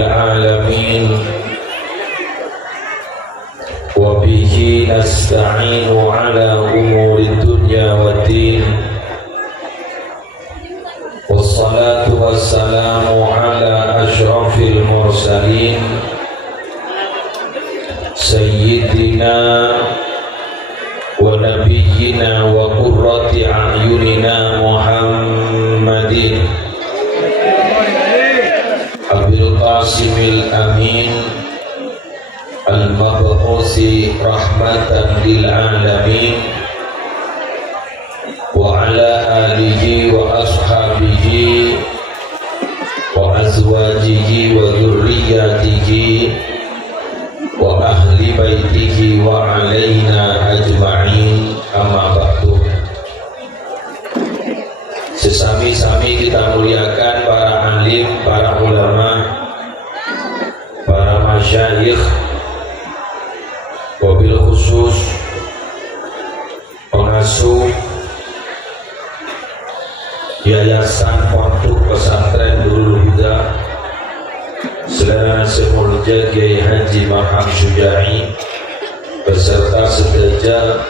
العالمين وبه نستعين على أمور الدنيا والدين والصلاة والسلام على أشرف المرسلين سيدنا ونبينا وقرة أعيننا محمد أبي القاسم الأمين المبعوث رحمة للعالمين وعلى آله وأصحابه وأزواجه وذرياته وأهل بيته وعلينا أجمعين أما بعد. Sesami-sami kita muliakan para alim, para ulama, para masyayikh, wabil khusus pengasuh Yayasan Pondok Pesantren Nurul Huda Selera Semulja Kiai Haji Marham Syuja'i beserta sedaja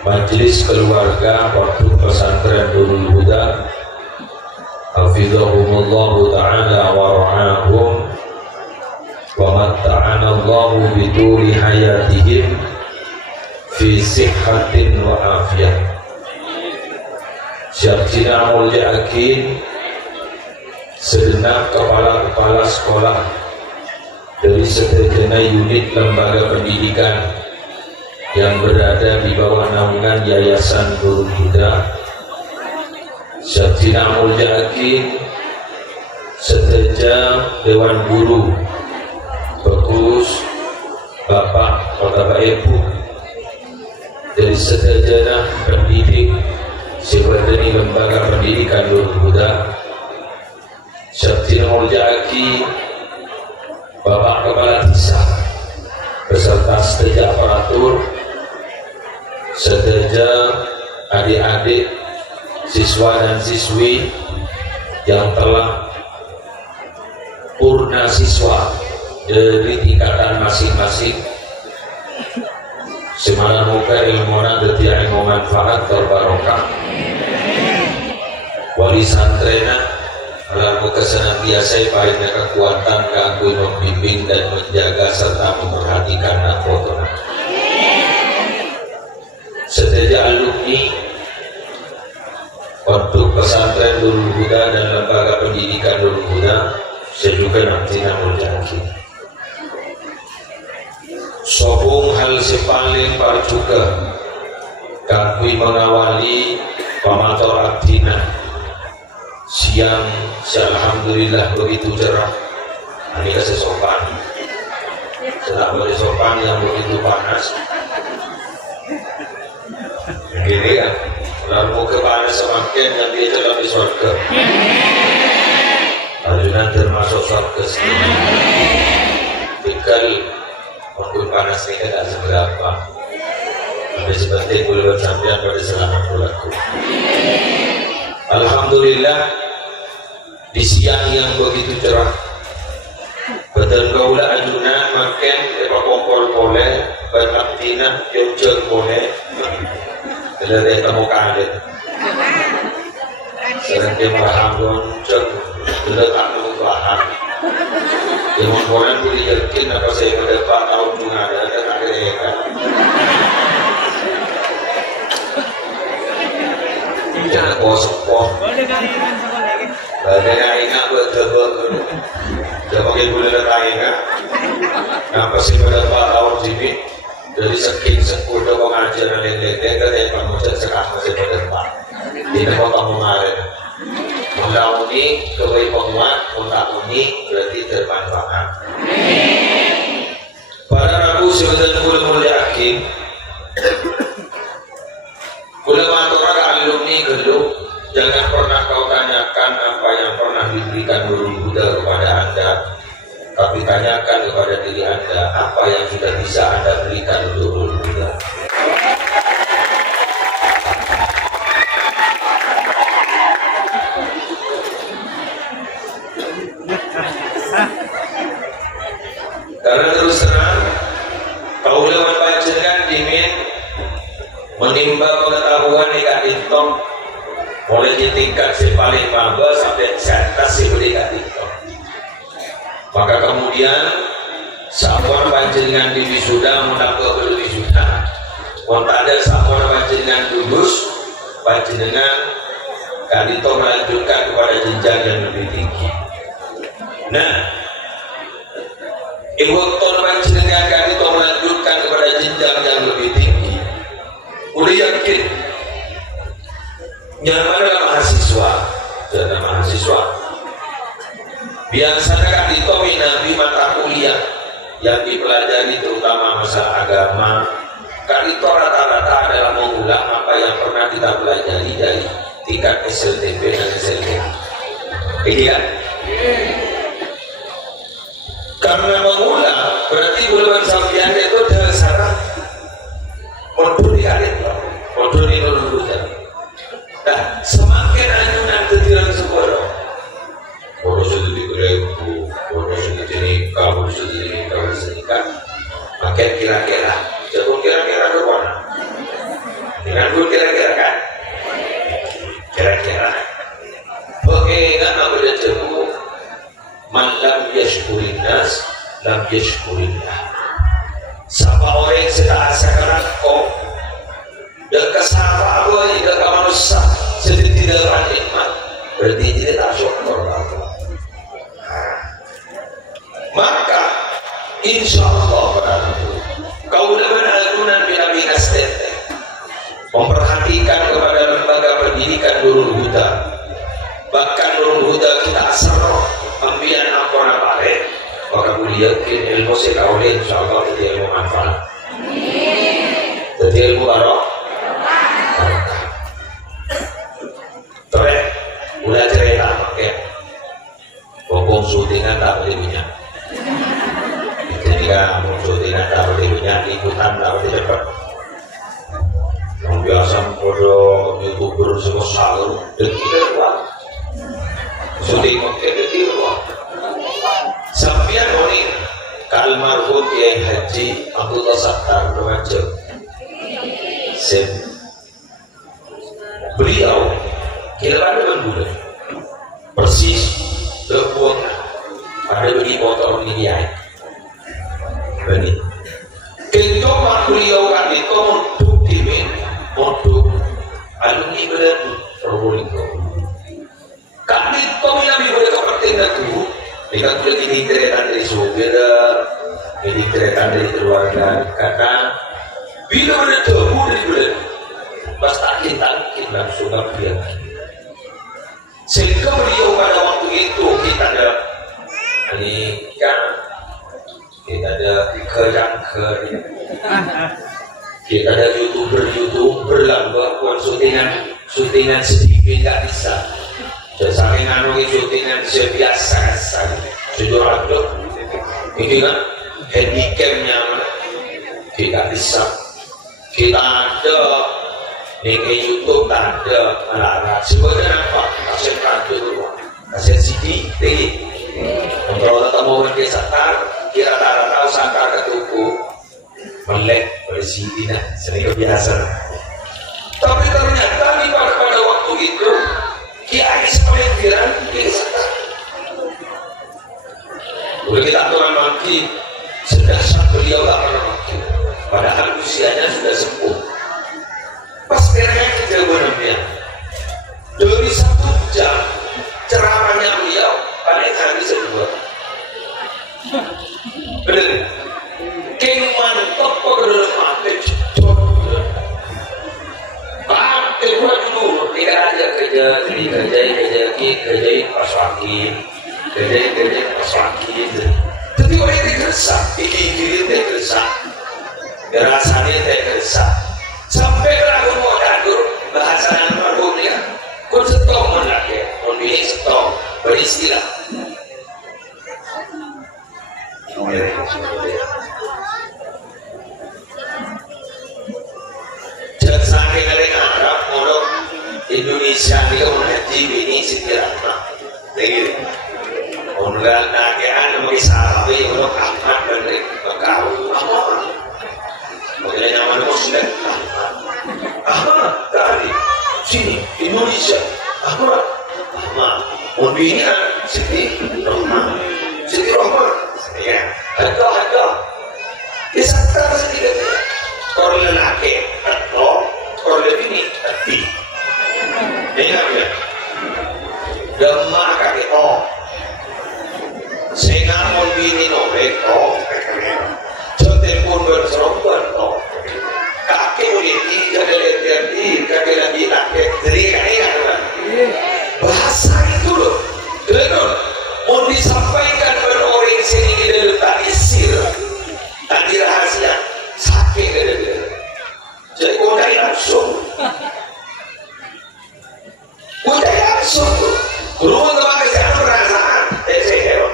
Majelis Keluarga Pondok Pesantren Nurul Huda hafizahumullahu ta'ala wa ra'ahum wa matta'ana Allahu bituli hayatihim fi sihhatin wa afiyah. Syarjina muliakin segenap kepala-kepala sekolah dari sedajana unit lembaga pendidikan yang berada di bawah naungan Yayasan Nurul Huda. Syarjina muliakin sedaja Dewan Guru, Bagus, Bapak, Bapak Ibu dari sedajana pendidik sebadani lembaga pendidikan Nurul Huda. Syarjina muliaki Bapak Kepala Desa beserta sedaja aparatur, sedaja adik-adik, siswa dan siswi yang telah purna siswa dari tingkatan masing-masing. Semoga muka ilmunya dadi ilmu manfaat berbarokah. Wali santrena lalu kesenantiasa paling kekuatan kanggo membimbing dan menjaga serta memperhatikan nakodona. Sedaja alumni Pondok Pesantren Nurul Huda dan lembaga pendidikan Nurul Huda saya juga nanti muliaki. Sobong hal sepaling parjuga kanggo mengawali pamator abdina siang alhamdulillah begitu cerah. Ini kasih sopan setelah beri sopan yang begitu panas gini ya, lalu ke panas semakin yang dia jalan di surga ajunan termasuk surga sendiri tinggal waktu panas ini tidak seberapa tapi seperti buluan sampean pada selamat berlaku. Alhamdulillah di siang yang begitu cerah betul kaulah ajunan makan lepas kompor boleh berabdina jauh boleh dari kamu kaget sering dia meraham jauh dari kamu bahan yang membuatkan diri yakin apa saya mendapat tahun bunga dan akhirnya jangan kosong badan ingat betul jangan pakai bulan ingat apa sih mendapat tahun sini dari sekian sekuda pengajaran lele-lele kan yang pengusaha sekarang masih berdepan tidak mau kamu kemarin uni kebaik penguat uni berarti termanfaat. Para ragu sebenarnya mulai yakin ulama atau alumni gedung jangan pernah kau tanyakan apa yang pernah diberikan Nurul Huda kepada anda, tapi tanyakan kepada diri anda apa yang sudah bisa anda berikan untuk Nurul Huda. terus terang kau lewat panjenengan dimin menimba pengetahuan ikat TikTok mulai di tingkat si paling maba sampai atas si ikat TikTok. Maka kemudian sampun panjenengan di wisuda menambah belum wisuda ada sampun panjenengan lulus panjenengan kalito melanjutkan kepada jenjang yang lebih tinggi. Nah waktu panjenengan kalito melanjutkan kepada jenjang yang lebih tinggi udah yakin nyaman adalah mahasiswa dan mahasiswa biasanya kalito minabi mata kuliah yang dipelajari terutama masalah agama kalito rata-rata adalah mengulang apa yang pernah kita pelajari dari tingkat SLTP dan SLTA. Iya. Karena mengulang berarti bulan sampian itu dasar modul dialit loh, modul ini dulu. Nah, semakin anyunan ketiran sepuluh, bodoh sudah diberiku, bodoh sudah dinikah, bodoh sudah dinikah, bodoh sudah dinikah, makin kira-kira, jatuh kira-kira ke mana? Dengan dulu kira-kira kan? Kira-kira. Oke, kan apa dia jatuh? Man lam yashkurin nas, lam yashkurillah. Siapa orang yang sedang asakan kau dan kesapa Allah ini dan manusia sedih tidak nikmat berarti tidak tak syukur Allah. Maka insya Allah kau dapat alunan bila binastet memperhatikan kepada lembaga pendidikan Nurul Huda, bahkan Nurul Huda kita seroh pembiayaan ampona balik maka boleh yakin ilmu sekaulah insya Allah jadi ilmu manfaat jadi ilmu barok terus udah cerita pakai bokong syutingan tak boleh minyak jadi kan bokong syutingan tak boleh minyak ikutan tak boleh cepat yang biasa pada youtuber semua salur dan kita luar syuting pakai jadi luar sampian ini kalmarhum Kiai Haji Abdullah Sattar Remaja Sim beliau kira-kira dengan bulan persis berbuang pada beli motor ini dia ini kehidupan beliau kan itu untuk dimin untuk alumni beradu Probolinggo kami itu yang boleh kepentingan itu dengan boleh diteretan dari sopir diteretan dari keluarga karena bila berdebu dari bulan pas tangkin langsung dia sehingga beliau pada waktu itu kita ada nikah kita ada kerangka kita ada youtuber lambah buat syutingan sedikit nggak bisa saking anu syutingan biasa jujur aja ini kan handicapnya tidak bisa kita ada di YouTube tak ada melarang sebenarnya apa kasih kartu dulu kasih CD tinggi kalau ketemu dengan Sattar kira tahu Sattar ke tuku melek pada CD nah sering biasa tapi ternyata pada waktu itu Kiai sampai pikiran Kiai Sattar boleh kita aturan mati sedasar beliau tak pernah mati padahal usianya sudah sepuh pas peranya kita benar dari 1 jam ceramahnya beliau paling habis 2 benar keng mantap pegerak mati cocok pakai buat dulu tidak aja kerjain pas wakil kerjain pas wakil tapi orang yang kerasa iki-iki dia kerasa rasanya dia kerasa sampai lagu mau dadur bahasa yang marhumnya kau setong menake memilih setong beristilah jasane ngaleng Arab modok Indonesia dia mengaji ini sekiranya lagi orang nakean salah yang menurut Ahmad bener kau mengenai nama Muslim Ahmad tadi sini Indonesia Ahmad mobilnya Siti Rahman ya ada disantara sedikitnya kalau lelaki atau kalau lebih tapi ingat ya demak kaki sehingga mobil nobek contoh pun berserobot kaki boleh kaki lagi laki jadi kaya bahasa itu loh mau disampaikan pada orang sini tidak letak isir tadi rahasia sakit jadi kodai langsung rumah kemarin saya perasaan saya heran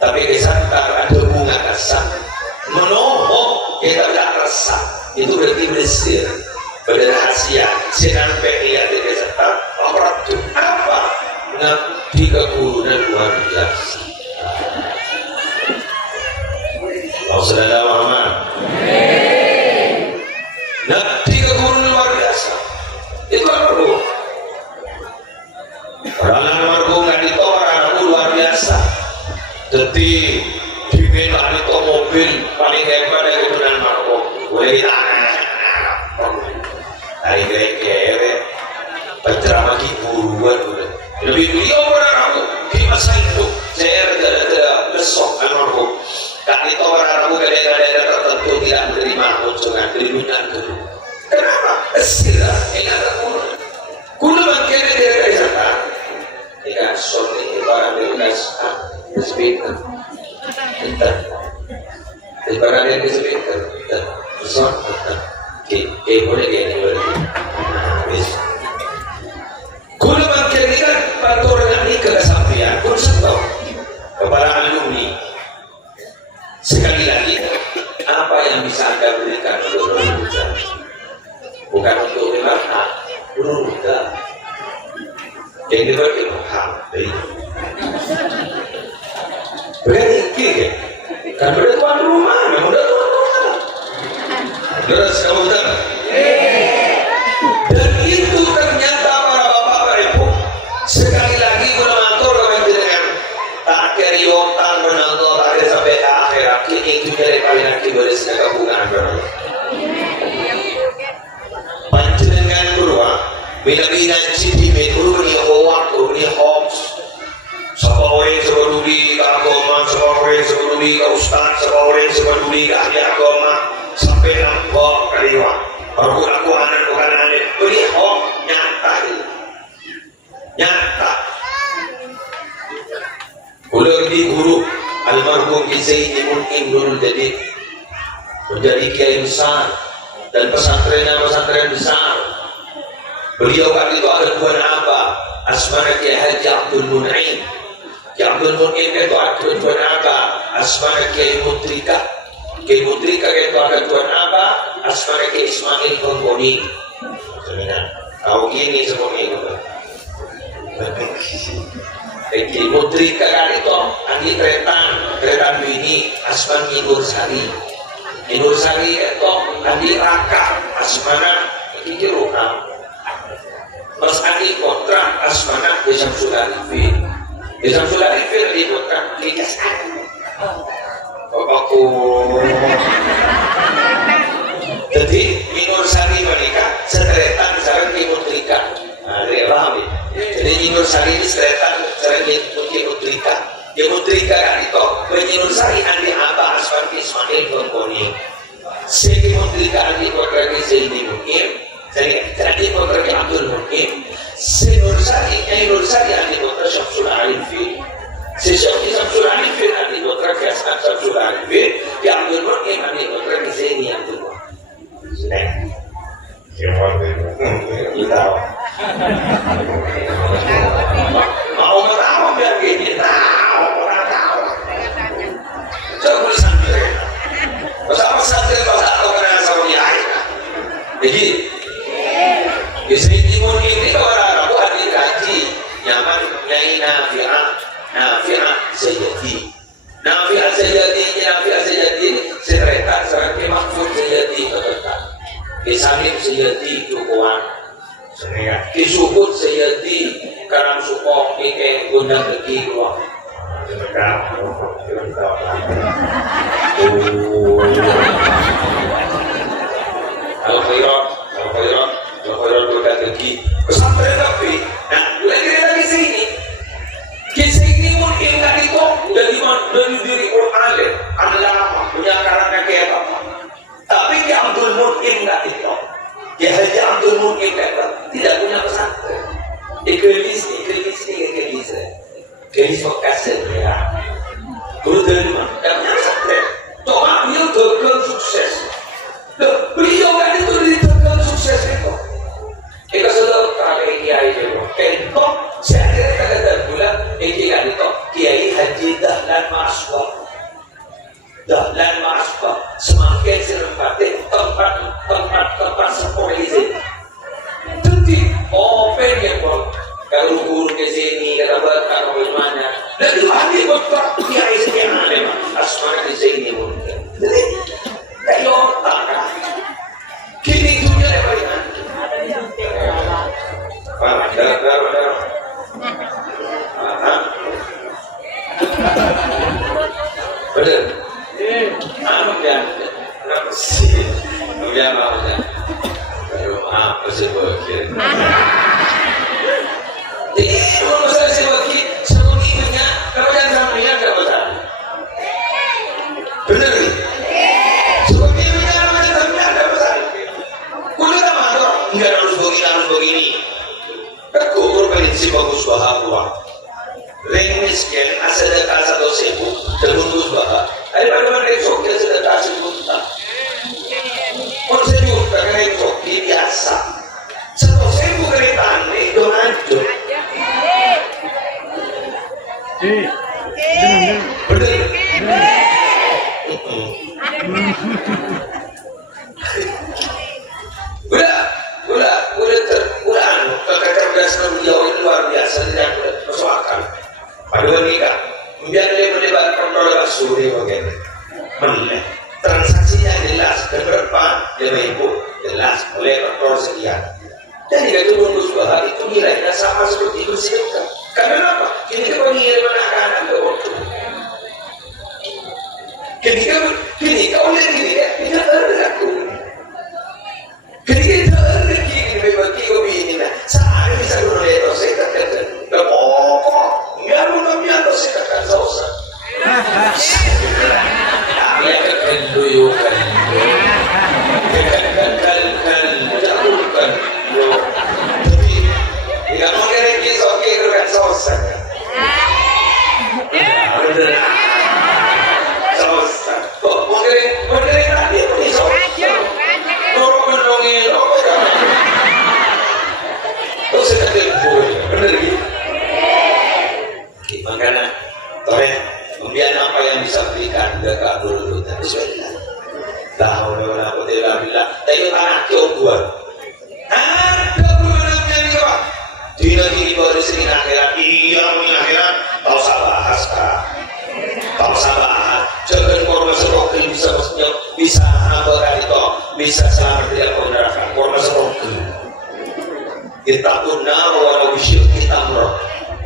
tapi disantar ada bunga kasar menohok kita tidak resah itu berarti bersih pada rahasia sampai lihat di desa orang itu apa ngabdi keguruan luar biasa Saudara Muhammad ngabdi keguruan luar biasa itu apa bu? Orang margo nggak ditawar anakku luar biasa jadi diminta itu mobil paling hebat dari benar margo boleh kita dari kere penceramah hiburan lebih beliau orang aku di masa itu saya ada besok anakku tak ditawar anakku daerah-daerah tertentu tidak menerima kunjungan kelimutan dulu kenapa? Esira ingat aku kudu bangkiri daerah sana ikan sorti barang diulas disebutkan barang yang disebutkan besok boleh gini kudu bangkiri kan patoran ini kesampian pun sebab kepada alumni sekali lagi apa yang bisa anda berikan untuk kita bukan untuk dimakan berunda yang dibagi makan berarti kira kan berarti tuan rumah memang udah tuan rumah terus kamu tahu dan itu ternyata para bapak para ibu sekali lagi guna matur kementerian tak keriotan menanggung tak sampai akhirat itu dari paling nanti beresnya gabungan berapa panjenengan beruang bila-bila citi uruni hoak uruni hoax sepawe sebelumi ke agama sepawe sebelumi ke ustaz sepawe sebelumi ke ahli agama sampai nampak kaliwa aku anak bukan anak beri hoax nyata nyata ulah di guru almarhum Zaini Mun'im Nurul Jadid menjadi kiai besar dan pesantren besar. Beliau kan itu ada tuan apa? Asmana Kiai Haji Abdul Mun'im. Kiai Abdul Mun'im itu ada tuan apa? Asmana Kiai Mutrika. Kiai Mutrika itu ada tuan apa? Asmana Kiai Ismail Konggoni. Kau gini semuanya itu. Kiai Mutrika kan itu andi keretan bini Asman Nur Sari. Nur Sari itu andi Raka Asmana iki Rukam. Mas andi kontrak Asmana Besam Sularifin. Besam Sularifin andi kontrak Likas aku. Jadi Nur Sari menikah seteretan misalkan Kiai Mutrika. Nah, dia paham ya? Jadi Nur Sari ini seteretan misalkan Kiai Mutrika. Kiai Mutrika kan itu Nur Sari andi Abah Asman Ismail Konggoni. Kiai Mutrika andi kontrak Zaini Mun'im. Jadi kontrak Abdul Mun'im. Nur Sari andi kontrak Syamsul Arifin. Syamsul Arifin andi kontrak Hasan Syamsul Arifin. Abdul Mun'im andi kontrak Zaini Abdul Mun'im. Kita mau tahu biar gini tahu orang tahu. Coba santri, bersama santri bahasa orang sama dia. Jadi, Zaini Mun'im ini orang Arab hadir haji, nyaman nyai Nafi'ah Sayyidi. Nabi Al-Sayyidi, Nabi Al-Sayyidi cerita sebagai maksud Sayyidi terdekat. Kisalim Sayyidi cukuan senega. Kisubut Sayyidi karang supong ike undang keki luang. Mereka Al-Khairot undang keki pesantren tapi. Nah, lagi sini. Kisah ini mungkin nggak itu dari diri Quran lama punya karakter kayak apa? Tapi Ki Abdul Mutin nggak itu. Ki Haji Abdul Mutin tidak punya pesantren. Kelis Makassar ya. Guru dari mana? Tidak punya pesantren. Cuma beliau gagal sukses. Beliau kan itu gagal sukses itu. Kita sudah pakai kiai itu. Kenapa? Saya kata bulan ini kan itu Kiai Haji Dahlan Maswa. Dahlan Maswa semakin serempati tempat sepolisi. Jadi open ya bro. Kalau guru ke sini kata kalau mana. Lalu hati betul Kiai sekian ada asmara di sini mungkin. Jadi kayak tak. Kini dunia lepas ini. Betul. Kenapa sih? Apa? Apa sih bagi? Jadi kalau saya sebagi sebegitunya, kemudian samanya ada besar. Benar. Sebegitunya kemudian samanya ada besar. Kuliah apa? Enggak harus begini. Kukur prinsip bagus bahwa ring miskin sedekah 1.000 terus bahwa ada mana sok sedekah 1 juta. Konsep karena itu biasa. 1.000 kereta ini donajo. Betul. Kecerdasan beliau itu luar biasa dan masuk akal. Pada nikah, kemudian dia melibatkan kontrol suri bagaimana? Menilai transaksinya jelas dan berapa ibu jelas oleh kontrol sekian. Dan jika itu bonus bahwa itu nilainya sama seperti itu sedekah. Karena apa? Kini kita pengiriman anak-anak ke waktu. Kini kau lihat ini ya, tidak ada aku. Kini kita ada kini bagi kau ini nah. Saat bisa menolak dosa katakan, tak pokok, nggak mau atau saya katakan dosa. Tapi yang keduyukan, jauhkan. Tapi jika mau kira kisah kira dosa. Dosa. Mau kira tadi pun dosa. Dorong mendongeng. Benar gitu. Makanya, kemudian apa yang bisa berikan dekat dulu tapi sudah. Tahu mana aku tidak bilang. Tapi anak coba. Ada belum yang jawab. Tidak ini baru sini akhirat. Iya punya akhirat. Tahu sabar kah? Tahu sabar. Jangan korban serokin bisa maksudnya bisa hambakan itu bisa selamat dari neraka. Korban serokin. Kita punah walau bisyuk kita merok.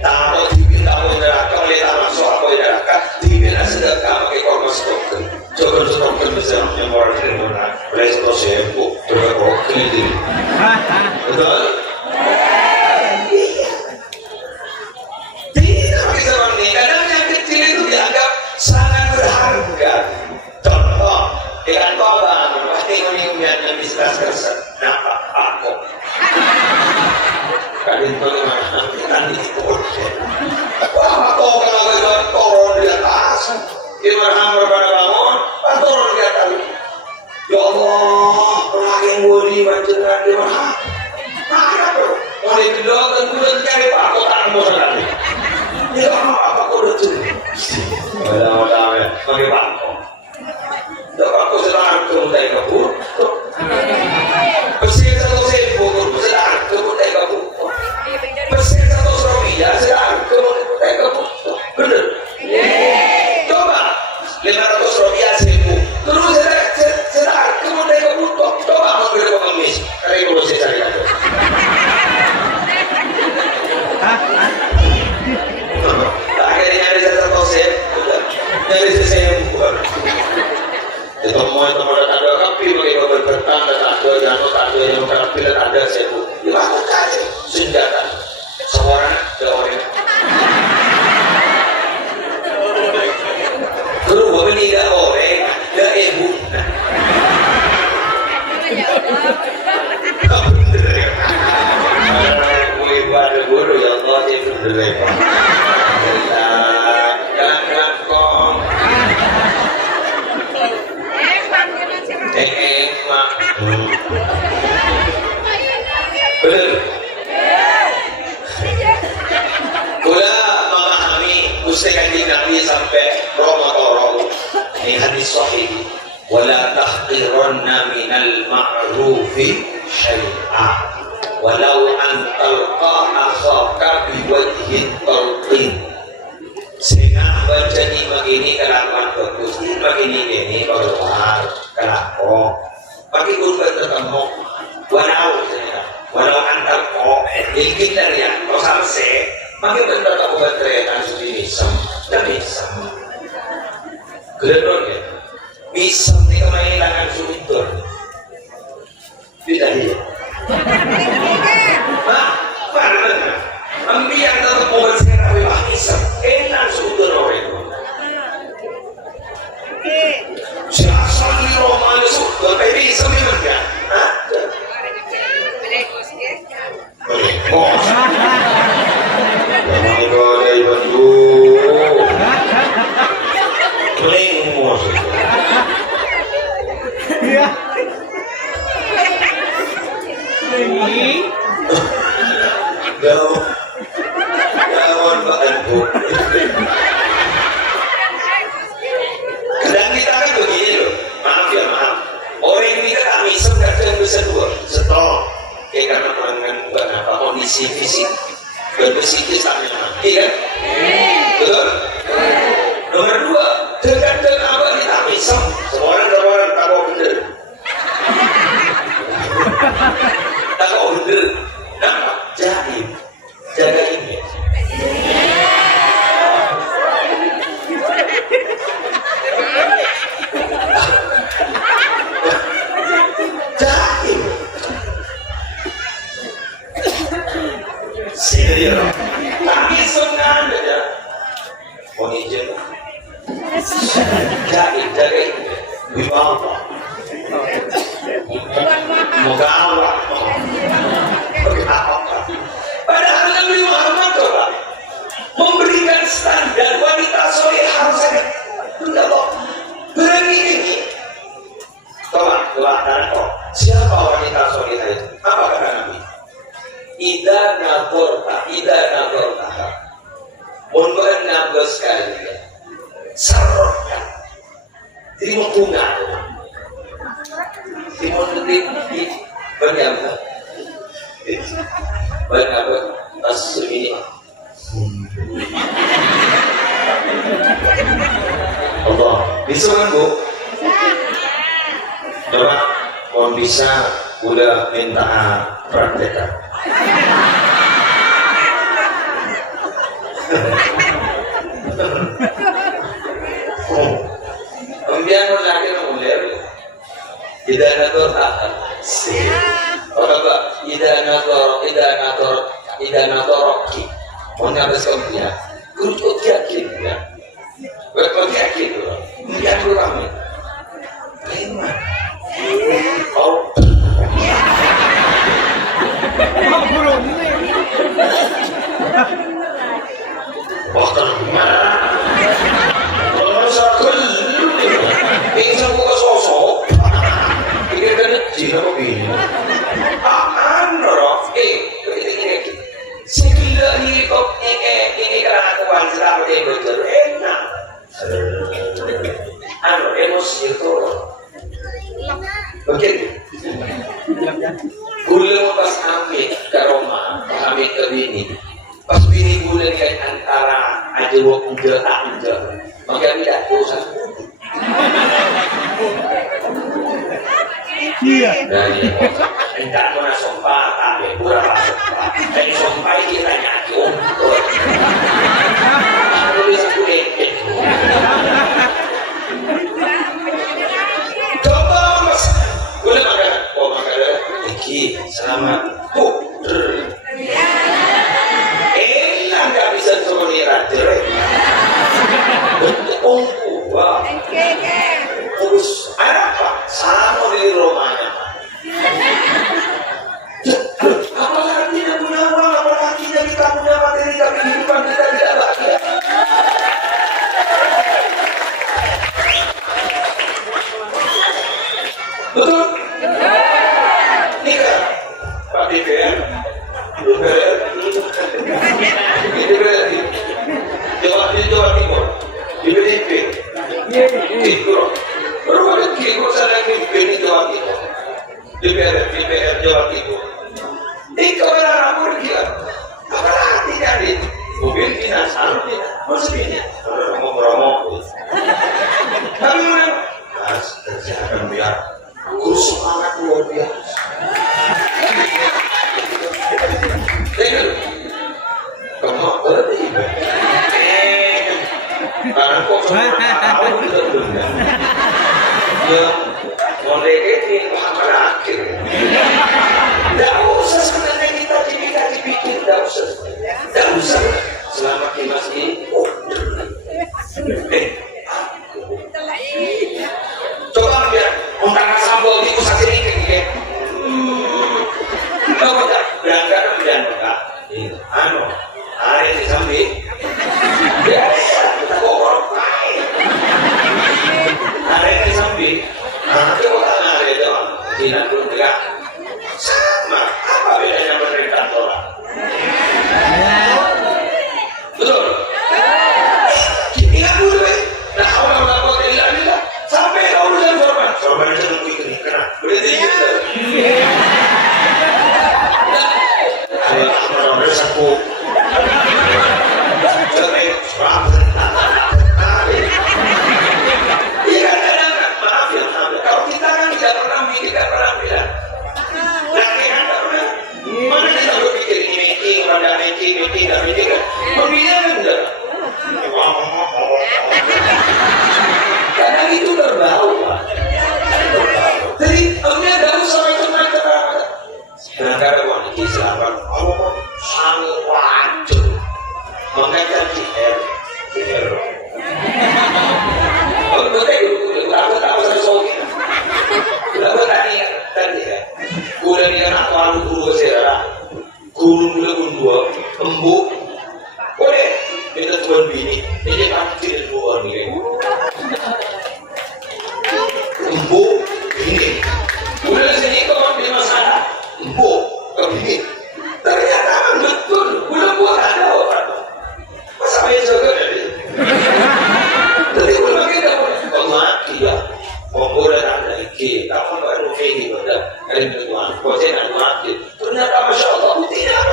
Tahu dibina neraka oleh masuk apa neraka dibina sedekah pakai korban serokin. Jangan serokin bisa yang orang terima. Oleh itu sembuh terrokin ini. Betul? Tidak bisa ini. Kadang yang kecil itu dianggap sangat berharga. Contoh dengan korban pasti meninggal dan bisa kerja. Nampak aku. Kalian bagaimana kita diikut? Wah, kau kalau turun di atas, gimana berpada bangun, turun di atas. Ya Allah, lagi nguri banjiran di mana? Mana bro? Mau dibilang dan kemudian cari pak, kau tak mau lagi. Ya apa kau udah tuh? Mudah-mudahan ya, pakai bangkok. Ya aku sedang kemudian kabur. Bersih satu sebuah, sedang kemudian kabur. Bersih satu Surabaya sedang kemudian kabur. Bener. Coba 500 rupiah 1000. Terus saya kemudian ke butuh. Coba mengambil pengemis. Karena itu saya cari aja. Akhirnya ada jasa tosep. Dari saya bukan. Ketemu itu ada kapi bagi berbertang dan ada jatuh ada yang kapi dan ada saya bu. Dilakukan senjata. Seorang ada orang. Terus buat ini ada orang, ada ibu. Gue pada guru ya Allah dia bener. Jangan kong. Emang. Bener. Kula memahami usaha Nabi sampai Ramadan. Ini hadis sahih. Wala tahqiranna minal ma'rufi syai'a walau an talqa akhaka biwajhin talqin. Sehingga baca ni begini kelakuan bagus, ini begini ini keluar kelakon. Bagi kurban ketemu, walau antar kok, ilkin dari yang kau samse, bagi benar tak buat teriakan sudah misam, dan misam. Kedua ya, misam ni kemailangan sudah. Tidak dia. Mana? Ambil tetap buat sekarang wah misam, enak sudah orang. Siapa di Roma itu sudah ini sebenarnya. Oh, memang itu ada ibu. Lengos. Ya. Ini. Jauh. Jauh banget bu. Kadang kita kan begini loh. Maaf ya maaf. Orang ini kan amisem kadang bisa dua. Setor. Kayak karena pelanggan bukan apa kondisi fisik dan psikis tak nyaman, iya kan? Betul? Nomor dua, dengan apa kita misal semua orang tak mau bener, tak mau bener, nampak jahil, jaga ini. Sini ya, kami senang aja. Mau izin, jaga wibawa, mogawa, padahal Nabi Muhammad coba memberikan standar wanita soleh harus ada. Tidak kok, berani ini. Coba, siapa wanita soleh itu? Apa kata Nabi? Ida naborta, mohon nabos sekali, sarokkan, terima bunga, terima detik, bernyata, bernyata, masuk ini, Allah, bisa kan bu? Coba, mohon bisa, udah minta praktekkan. Kemudian lagi mulai tidak nator tahan apa tidak natoroki mengambil kemudian kurut yakin ya kurut yakin kemudian ramai lima oh bahkan kalau sakit ingin buka sosok ini kan cina begini roh ini sekila ini kok ini kerana tuan selama dia bocor enak emosi itu begitu gula pas ambil ke Roma ambil ke bini pas bini gula kayak antara aja waktu tak menjel Makanya tidak usah. Iya. Dari enggak pernah sumpah, tapi berapa sumpah. Dari sumpah kita nyaki untuk. Tulis kulit. Coba mas, boleh makan? Oh makan. Iki selamat. Nggak bisa seperti raja. Bentuk wah. Terus apa? Sama di rumahnya. Apalagi tidak punya uang, apalagi kita punya materi, tapi kehidupan kita tidak bahagia. Betul? Ini kan Pak DPR, Jawa Timur, di PDIP, Timur. Baru ada Timur sana di Jawa Timur, DPR Jawa Timur. Ini kebenaran rapor dia. Apa artinya ini? Mobil dinas, maksudnya promo. Tapi mana? Mas, kerjakan biar guru semangat luar biasa. Dengar, kamu berarti karena kok semua tahu benar. Ya, mereka ini akan akhir. Tidak usah sebenarnya kita dipikir, tidak usah. Selama kita masih coba lihat, orang sambal di pusat ini kayak coba berangkat enggak? Hari ini sambil ya, kita kokoh hari ini sambil nanti orang hari itu tidak belum tegak sama, apa bedanya menteri kantoran? Betul? Ingat dulu nah orang tidak sampai kau udah sorban itu nunggu ini kena berarti gitu orang bersaku kalau kita kan tidak pernah bilang mana kita berpikir ini pada meeting kan pemilihan enggak karena itu berbau jadi enggak ada usaha itu macam-macam sebenarnya wanita selamat Allah sangat wajib makanya GR kalau betul aku tahu sesuatu berapa tadi ya udah dia nak malu dulu saya guru mula dua embuk boleh kita tuan bini ini kan tidak dua nih embuk ini udah sini kau di masalah embuk ini ternyata betul udah buat ada orang masa saya jaga dari jadi udah kita Allah tidak memboleh ada iki kapan baru ini pada hari kedua kau jangan mati ternyata masya Allah tidak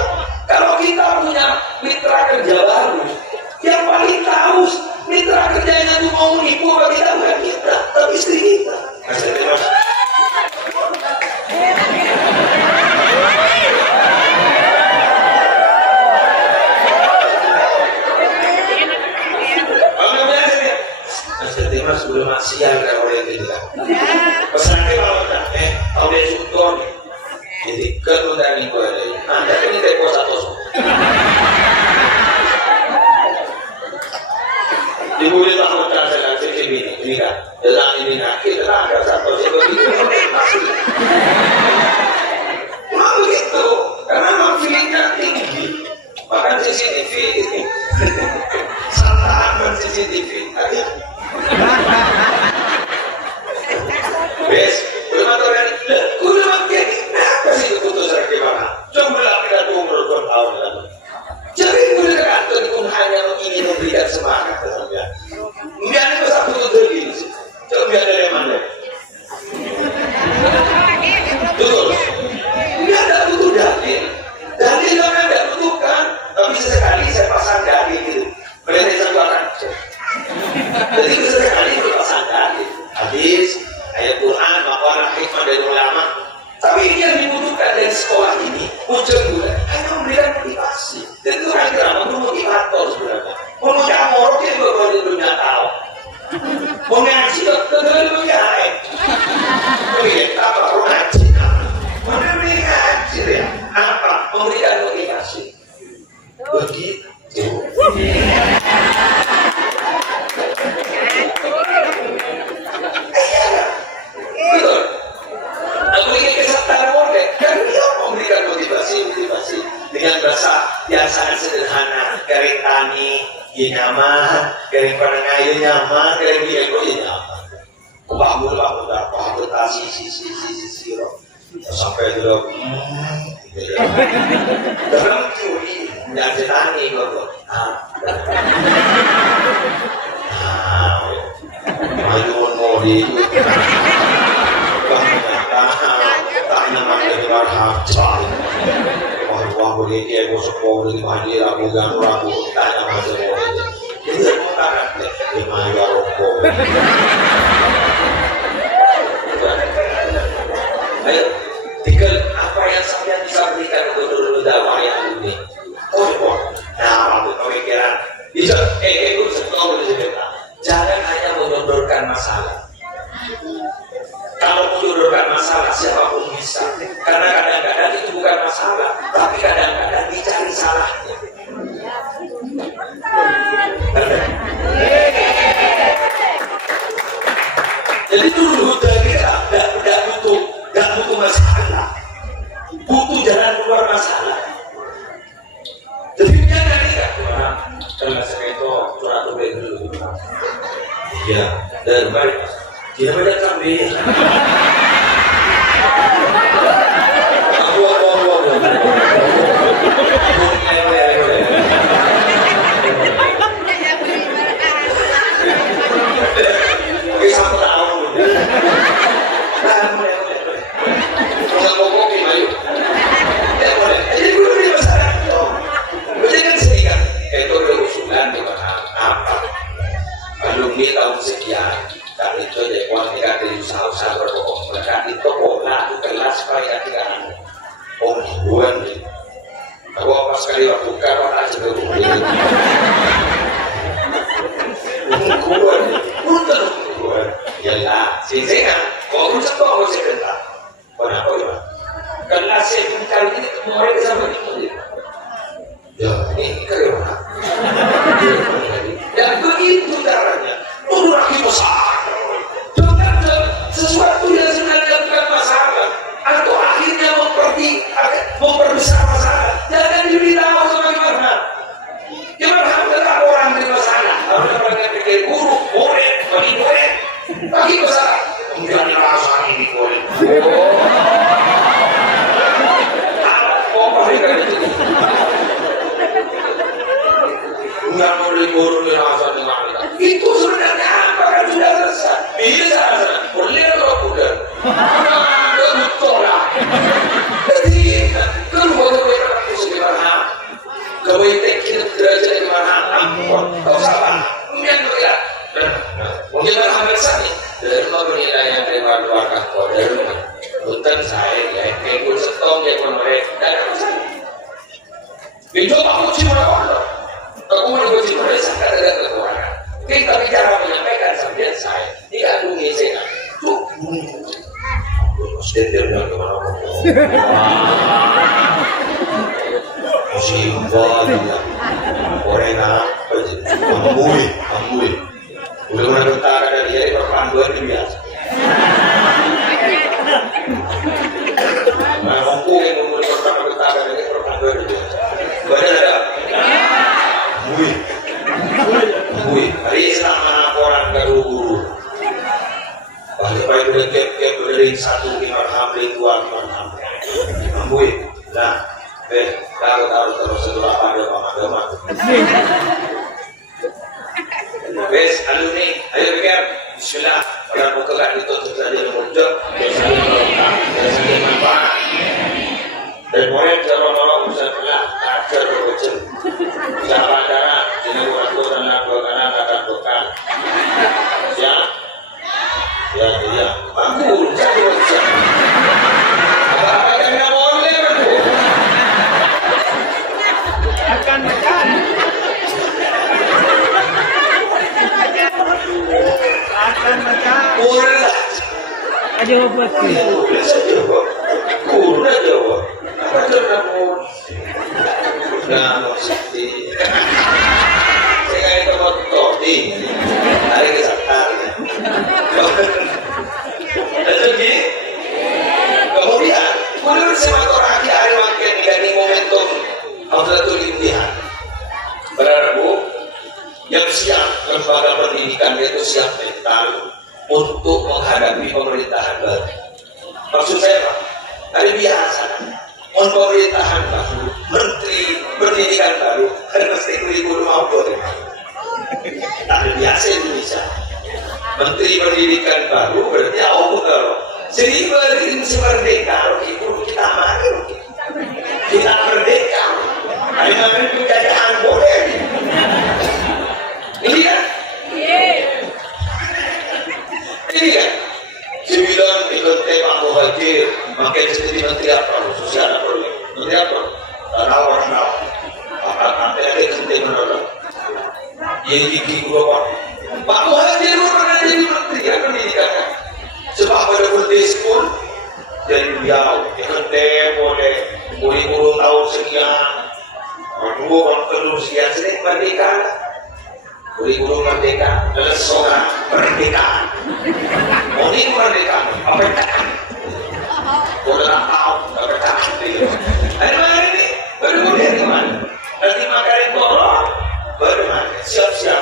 kalau kita punya mitra kerja baru yang paling tahu mitra kerjanya itu mau menipu bagi kita bukan kita tapi istri kita Mas sebelum siang kalau yang itu kan pesannya kalau kalau dia sudah jadi kemudian itu ada anda ini tempo satu dibuat tahun transaksi ini kan dalam ini kita ada satu seperti itu masih memang begitu karena memang feelingnya tinggi bahkan CCTV santahan CCTV Bes, belum ada orang udah makin apa sih keputusan gimana? Coba kita tunggu tahun lalu. Jadi boleh kantor pun hanya ingin memberikan semangat saja. Biar itu satu terjadi. Coba biar dari mana? Betul. Dia ada butuh dalil. Dalil orang tidak butuhkan, tapi sesekali saya pasang dalil gitu. Mereka satu akan. Jadi sesekali itu sadar hadis ayat Quran makalah hikmah dari ulama. Tapi ini yang dibutuhkan dari sekolah ini ujung juga hanya memberikan motivasi. Dan itu kira-kira untuk motivator sebenarnya. Mengucap morok itu juga di dunia tahu. Mengaji itu dunia lain. Kita baru ngaji. Memberi ngaji ya. Apa? Memberikan motivasi. Begitu. Betul. Aku ingin kesadaran model. Kan dia memberikan motivasi dengan bahasa yang sangat sederhana. Garing tani, ya nyaman. Garing panengayu nyaman. Garing biego ya nyaman. Bangun betasi sampai dulu dalam curi yang ditani kok ayun mau di tanya mana dengar hafal wah boleh dia gosok boleh mandi ragu tanya macam boleh jadi mau karat di mana rokok. Ayo, tinggal apa yang sampean bisa berikan untuk dulu dakwah yang ini. Oh, nah, waktu pemikiran bisa, itu setelah cerita. Jangan hanya menyodorkan masalah. Kalau menyodorkan masalah siapapun bisa, karena kadang-kadang itu bukan masalah, tapi kadang-kadang dicari salahnya. Jadi dulu dari tidak butuh masalah, butuh jalan keluar masalah. Jadi jangan tidak orang kalau saya itu curhat dulu. Ya, dan baik. Tidak ada kambing. Alumni tahun sekian dan itu jadi kualitas dari usaha-usaha berbohong mereka itu pola itu kelas supaya tidak buan nih aku apa sekali waktu buka apa aja buan ya lah sehingga kalau ucap tuh harus sebentar kenapa ya kelas yang kali ini kemarin sama ini ya ini karena dan begitu caranya mengurangi masalah dengan sesuatu yang sebenarnya bukan masalah atau akhirnya memperbesar masalah jangan diberitahu sama gimana kalau orang beri masalah kalau orang yang pikir guru, murid, bagi masalah kemudian rasa ini boleh enggak boleh guru rasa dengan itu sebenarnya apa kan sudah selesai bisa boleh atau bukan betul lah jadi kalau itu sebenarnya kebaikan kita derajat di mana kau salah kemudian berlihat mungkin hampir saja dari penilaian yang terima keluarga kau dari rumah hutan saya ya kayak gue setong ya kemarin dan dicoba aku cuma orang aku menyebut mereka ada kekurangan. Kita bicara menyampaikan sambil saya tidak mengisi tuh. Setir dan kemana-mana. Musimba tidak. Orang ambui. Udah mulai bertara dari dia perpanduan itu biasa. Mampu yang memulai bertara dari perpanduan itu biasa. Banyak ada. Bui, hari sama orang guru. Supaya udah gap dari 1 5 beli 2 5. Bui, nah, taruh terus setelah pada pemagama. Bes, alumni, ayo pikir, bismillah, pada bukaan itu saja muncul, biasanya manfaat. Dan mulai cara-cara bisa kena ajar berwajib. Sama cara jenis waktu dan anak akan bekal. Ya, ya. Aku jadi wajib. Apa yang nggak boleh berdua? Akan bekal. Akan bekal. Ulah. Ada apa sih? Ulah jawab. Nah, mesti saya kayak tempat todi, hari kesatarnya. Jadi, kemudian, menurut silaturahmi hari makin dari momentum Haflatul Imtihan. Berarti yang siap lembaga pendidikan itu siap mental untuk menghadapi pemerintahan baru. Maksud saya Pak, hari biasa. Pemerintahan baru, menteri pendidikan baru, kan mesti kurikulum apa ya? Tak biasa Indonesia. Menteri pendidikan baru berarti apa kalau? Jadi prinsip merdeka, kita mari, kita merdeka. Hari ini penjajahan boleh. Ini kan? Ini kan? 9 ikut Pak Muhajir, makanya jadi menteri apa? Sosial apa? Menteri apa? Rawat. Apa ada menteri mana? Yang gigi gua Pak Muhajir pernah jadi menteri ya pendidikan. Sebab pada menteri sekolah jadi beliau, ikut boleh kurikulum tahun sekian, orang telur sekian sering merdeka. Kurikulum merdeka adalah seorang kemerdekaan. Ini kemerdekaan, apa yang tak? Udah tahu, apa yang tak? Hari mana ini? Baru kemudian kemana? Nanti makarin tolong, baru mana? Siap-siap,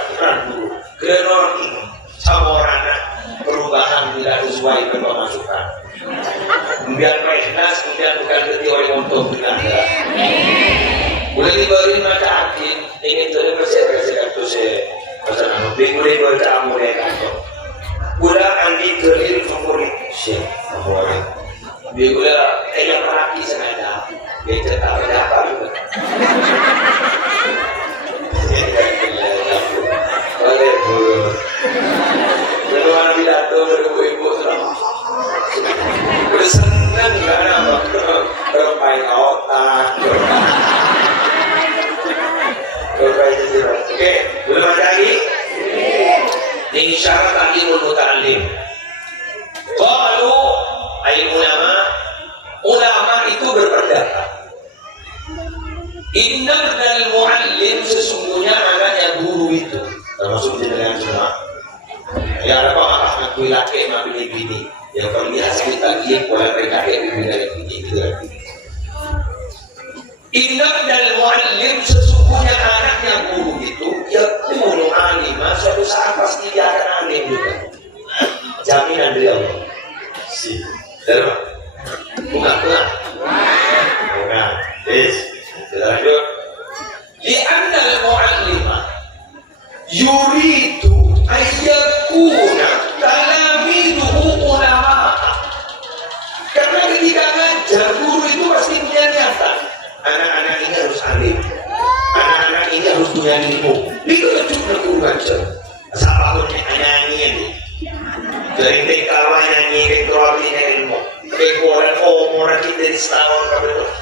dulu. Genon ini, sama orang perubahan tidak sesuai dengan pemasukan. Kemudian presnas, kemudian bukan ketika orang untuk berkata. Boleh diberi mata akin, ingin jadi presiden itu saya. Pasal boleh bertamu dengan itu. Budak andi kelir favorit siap favorit. Dia budak yang rapi sengaja. Dia tak ada apa juga. Oleh guru. Kalau tidak tahu dari ibu selama. Udah senang karena apa? Bermain otak. Oke, belum ada lagi? Ini syarat alimul muta'alim. Qalu ay ulama itu berpendapat. Innal muallim sesungguhnya anaknya guru itu termasuk jenengan semua. Ya apa anak laki mabini bini yang terlihat kita lihat oleh mereka yang bini itu. Innal muallim sesungguhnya anaknya guru itu yakunu alimah suatu saat pasti dia akan alim juga. Jaminan dari Allah. Si, terus, bukan. Yes, kita lanjut. Li'annal mu'allimah yuridu ayyakuna talamiduhu ulama. Karena ketika ngajar guru itu pasti punya niatan. Anak-anak ini harus alim. Anak-anak ini harus punya ilmu. Itu cuma guru ngajar. Siapa pun nyanyi ini. Dari TK nyanyi, rektor ilmu. Kemudian orang kita di setahun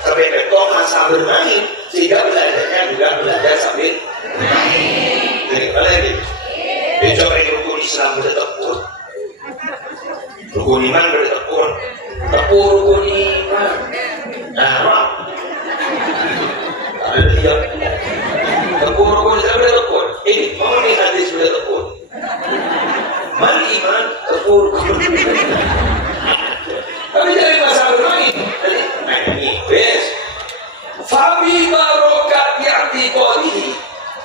sampai betul masa bermain sehingga belajarnya juga belajar sambil bermain. Jadi apa lagi? Besok rukun Islam bertekun, rukun iman bertekun, rukun iman. Nah, apa? Ada tiga. Rukun Islam bertekun. Ini mau hadis bertekun. Man iman rukun. Tapi jadi masa bermain, nah ini, bes. Fabi barokat ya'tiqadihi,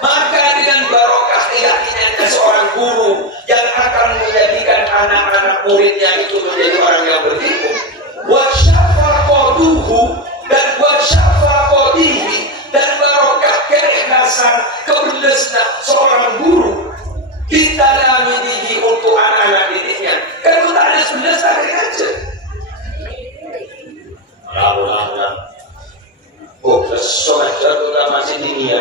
maka dengan barokah keyakinan seorang guru yang akan menjadikan anak-anak muridnya itu menjadi orang yang berilmu. Wa syafaqatuhu dan wa syafaqatihi dan barokah keikhlasan keberlesna seorang guru kita laminihi untuk anak-anak didiknya. Kalau tak ada sebelas tak aja. soal terutama masih dini ya.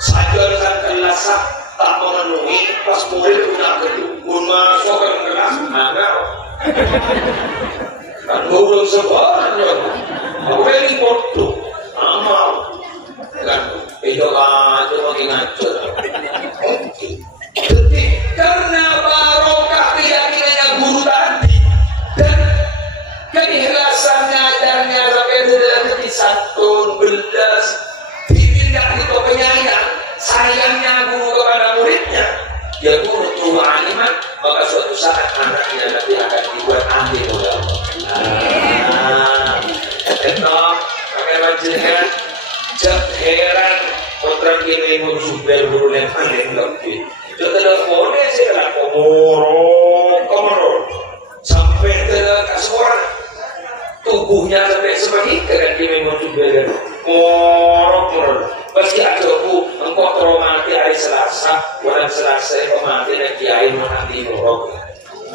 Sajarkan kelas tak memenuhi pas murid udah kedukun masuk ke kelas mana? Kan belum sebenarnya. Aku beli foto, amal, kan? Itu aja makin ngaco. Jadi karena barokah keyakinannya guru tadi dan keikhlasannya ajarnya sampai dalam hati santun belas, tidak itu penyayang, sayangnya guru kepada muridnya. Ya guru tuh aliman, maka suatu saat anaknya nanti akan dibuat ahli oleh Allah. Pakai majikan, jap heran kontrak ini musuh berguru yang paling lebih. Teleponnya sih lah komoro sampai ke kasuara tubuhnya sampai seperti kan dia memang juga komoro pasti ada bu engkau teromati hari Selasa bulan Selasa itu mati dan kiai menanti morok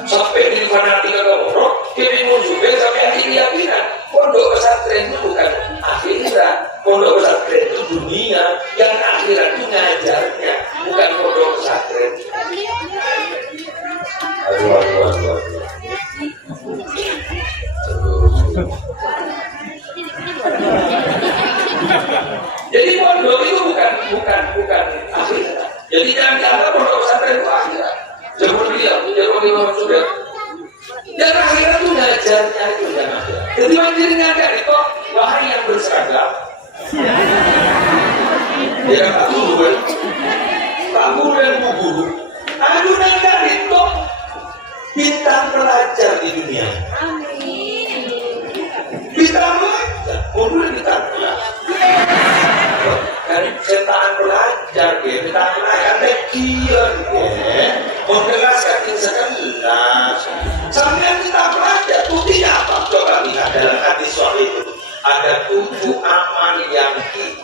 sampai di fanati ke morok dia memang juga sampai hati keyakinan pondok pesantren itu bukan akhirat, pondok pesantren itu dunia yang akhirat itu ngajarnya bukan pondok pesantren. Aduh. Jadi pondok itu bukan akhirat. Jadi jangan dianggap pondok pesantren itu akhirat. Jangan dia sudah. Dan akhirat itu ngajarnya itu yang ada. Jadi mandiri ngajar itu wahai yang berseragam. Ya Pak Guru, Pak Guru dan Bu Guru. Aduh ngajar itu bintang pelajar di dunia. Bintang pelajar, guru dan bintang pelajar. Dari setan pelajar, bintang pelajar ada kian, mengelaskan sekelas. Sampai kita belajar buktinya apa? Coba lihat dalam hadis soal itu. Ada 7 amal yang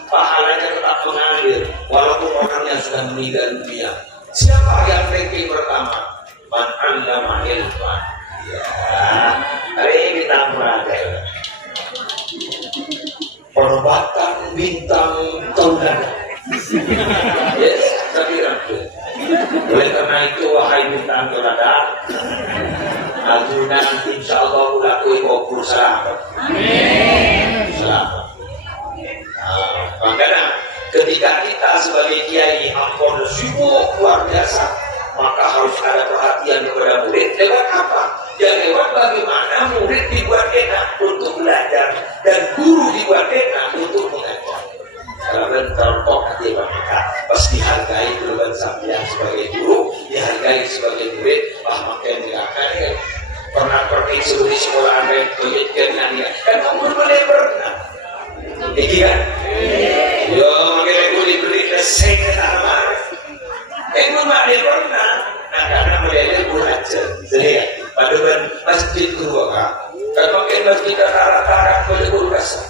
pahalanya tetap mengalir walaupun orangnya sudah meninggal dunia. Siapa yang ranking pertama? Man 'allama ilman. Ya, hari ini kita belajar. Perobatan bintang tauladan. Ya, tapi ragu. Oleh karena itu wahai bintang tauladan, ajunan insya Allah ulakui kubur selamat. Amin. Selamat. Makanya ketika kita sebagai kiai ampun sibuk luar biasa, maka harus ada perhatian kepada murid. Lewat apa? Ya lewat bagaimana murid dibuat enak untuk belajar dan guru dibuat enak untuk mengajar. Karena contoh hati mereka pasti hargai keluhan sampean sebagai guru, dihargai sebagai murid. Makin dihargai. Pernah pergi seluruh sekolah yang menyebutkan dia kan kamu boleh pernah ini kan yo makanya aku diberi leseng ke tanah kamu boleh pernah nah karena boleh guru aja jadi pada masjid guru kan makin masjid rata-rata boleh guru kasar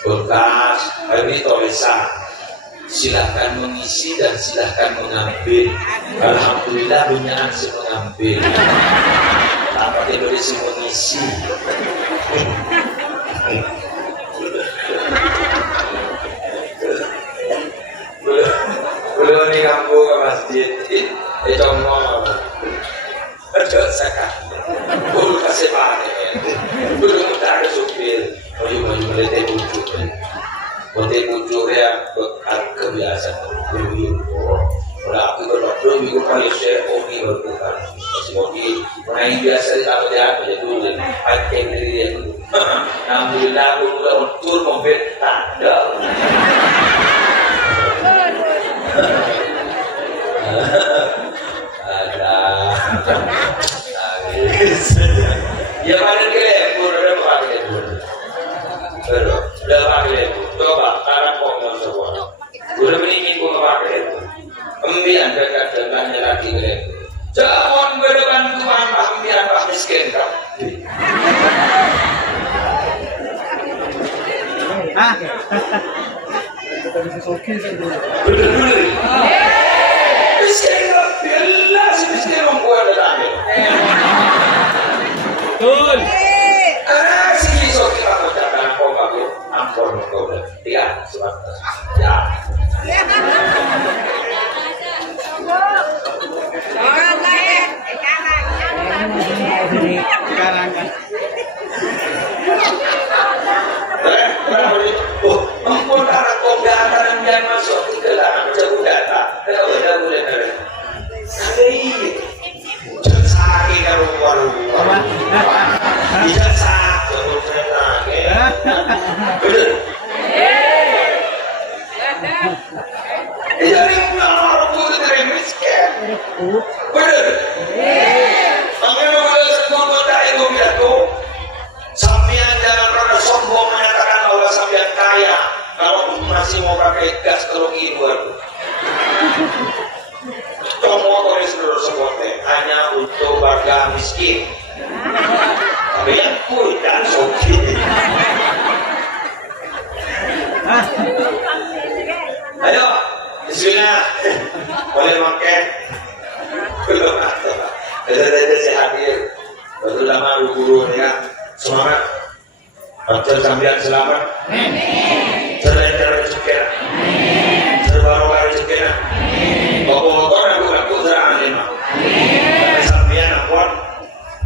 bekas ini tulisan silahkan mengisi dan silahkan mengambil. Alhamdulillah banyak yang mengambil. Apa Indonesia mengisi? Belum nih kampung ke masjid. Contoh, ada zakat. Belum kasih pakai. Belum ada supir. Maju melihat wujud. Melihat wujudnya kebiasaan. Kalau aku kalau minggu kali saya hobi berbukan masih hobi main biasa apa dia apa jadi dulu pakai diri dia dulu. Alhamdulillah aku udah tur mobil tanda. Ada. Ya mana kira udah pakai dulu. Udah pakai dulu. Coba sekarang kau semua. Udah meninggi kau pakai itu. Ambil kadang-kadang lagi ke jangan berbantuan ambil Pak miskin kau. Betul. Miskin kau, jelas miskin orang Betul. Sige, so kita mo dyan ko bago ampon ko. Tiyan, suwata. Ya. Ampun darah kok darah yang masuk ke dalam jauh data. Kalau udah boleh dari. Sekali. Jangan sakit kalau baru. Tidak sakit kalau sakit. Betul. Jadi kalau butuh dari miskin. Betul. Makanya kalau sebelum benda itu biarku. Sampian jangan pernah sombong menyatakan bahwa sampian kaya kalau masih mau pakai gas kalau ibu. Tomo oleh seluruh sekolah hanya untuk warga miskin. Tapi yang kuy dan soki. Ayo, bismillah. Boleh makan. Belum ada. Ada hadir. Betul lama guru ya. Semangat. Baca sambian selamat. Terlentera rezeki. Terbaru rezeki. Motor aku terang lima. Sambian ampun.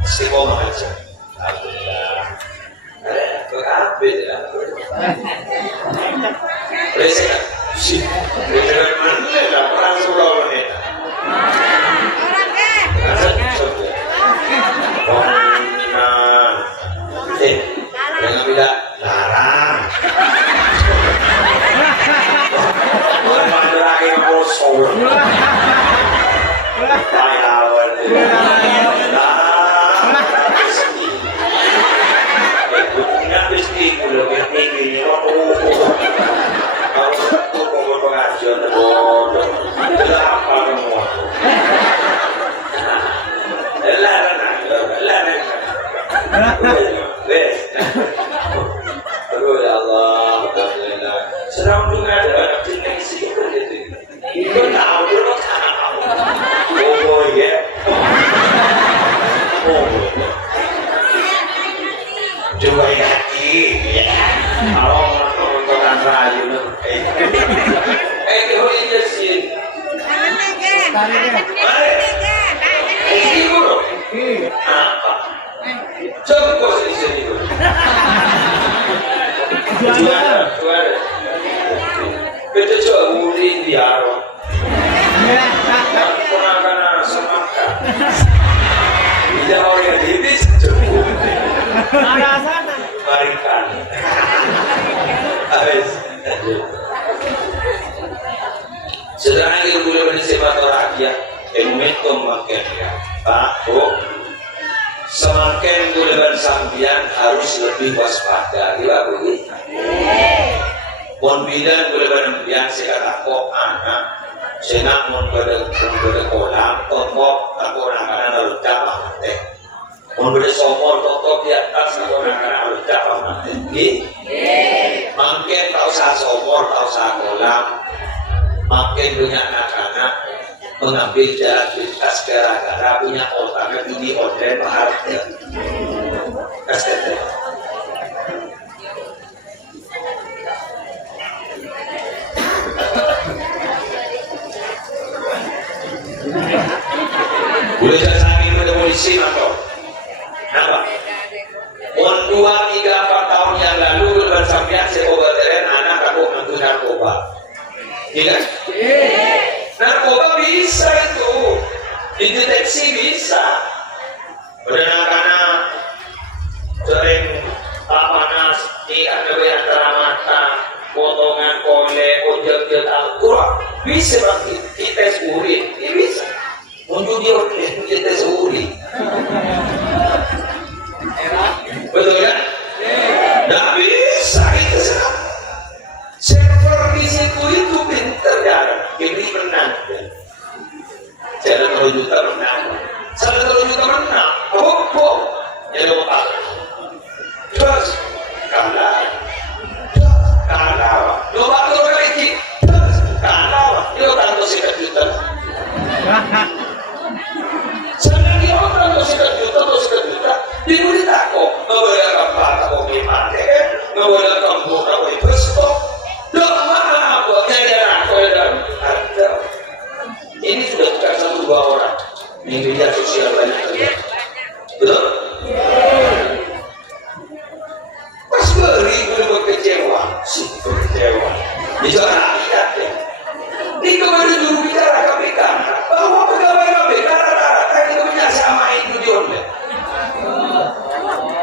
Istiqomah aja. Alhamdulillah. Apa ya? Presiden. Si. Presiden mana lah? Perang sebelah mana? Jangan tidak larang. Orang lagi kosong. Pahlawan. Ingat mesti belum ini. Kalau satu pokok pengajian bodoh. Tidak apa semua. Larang. Aduh ya Allah, alhamdulillah. Serang juga ada anak cilik sih gitu. Itu tahu dulu tahu. Oh ya. Oh. Coba hati. Kalau nonton rayu nanti. Itu aja sih. Ibu loh. Apa? Coba sih sini. Juara. Kita coba muli biaro. Pernah semakan. Tidak orang habis cukup. Marikan. Habis. Sedangkan kita boleh bersifat rakyat. Momentum makin ya. Pak, semakin bulan sambian harus lebih waspada. Iya begitu. Pon bidan bulan sambian sekarang kok anak senak mon pada kolam topok aku nak lalu dapat mati. Mon pada somor topok di atas aku nak lalu dapat mati. Makin tahu sah somor tahu sah kolam. Makin punya anak-anak mengambil jalan pintas gara-gara punya otak ini online bahagia. Kasih. Boleh saya sakit pada polisi atau? Kenapa? 2, 3, 4 tahun yang lalu bersampian seobateren anak aku mengaku narkoba. Iya? Narkoba bisa itu dideteksi bisa. Karena sering panas di antara mata, potongan kole, ojek Al-Quran bisa bang dites urin, ini bisa. Untuk dia tes urin. Betul kan? Tidak bisa itu sekarang. Server di situ itu pintar ya, ini menang. Saya 3 juta menang. Saya 3 juta menang. Kok? Jadi apa? Terus kalah. Coba lagi. Kalah. Dia tahu 1 juta. Saya dia tahu mau apa itu stop. Maaf, ada. Ini sudah bukan satu dua orang. Di media sosial banyak terjadi. Betul? Pas beri gue kecewa, sih kecewa. Itu rakyat ya. Di kemarin juru bicara KPK bahwa pegawai KPK rata-rata hidupnya sama itu John.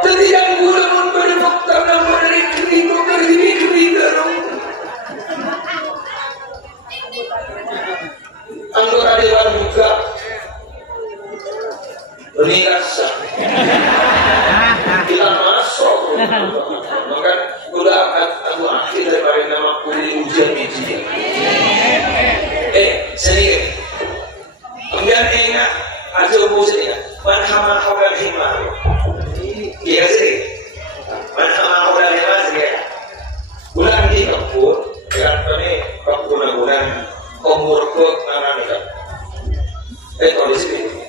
Jadi yang gula memberi fakta dan memberi kritik dong. Anggota dewan juga berasa kita masuk maka udah aku akhir daripada nama kuliah ujian media sendiri kemudian ingat aja ubusin ya manhama hawal himar ya sih manhama hawal himar sih bulan di kampung ya ini kampung-kampung umur kok mana kalau di sini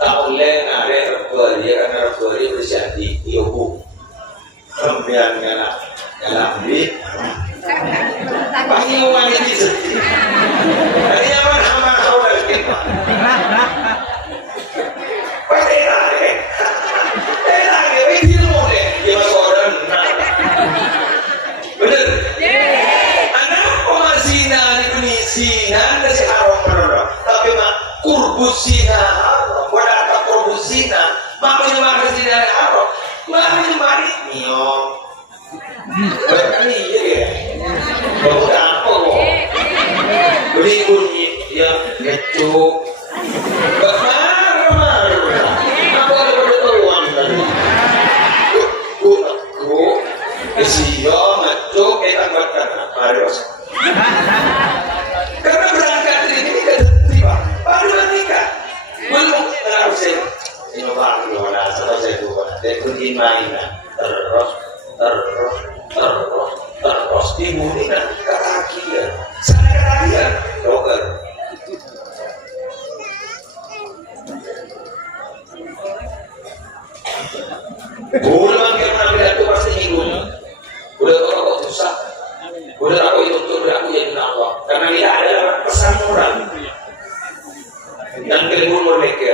tak boleh ada terbuat dia karena terbuat dia berjadi ibu kemudian nyala beli pasti orang ini sedih dari zaman sama orang kita pasti lagi itu boleh dia masuk orang bener anak pemasina ini sina nasi haram tapi mak kurbus sina wadata kurbus sina mak menyembah sina haram mak menyembah nyong berani ya baru apa kok beli bunyi ya ngecuk marah apa ada pertemuan tadi aku isiyo ngecuk kita makan harus karena berangkat dari ini kan tiba baru nikah belum harus ini baru mana selesai dulu dan pergi mainan terus dibunuhkan katakian sana katakian dokter bulan yang mengambil itu pasti hidup udah kok susah udah aku itu untuk aku jadi nakwa karena tidak ada pesan moral yang kedua mereka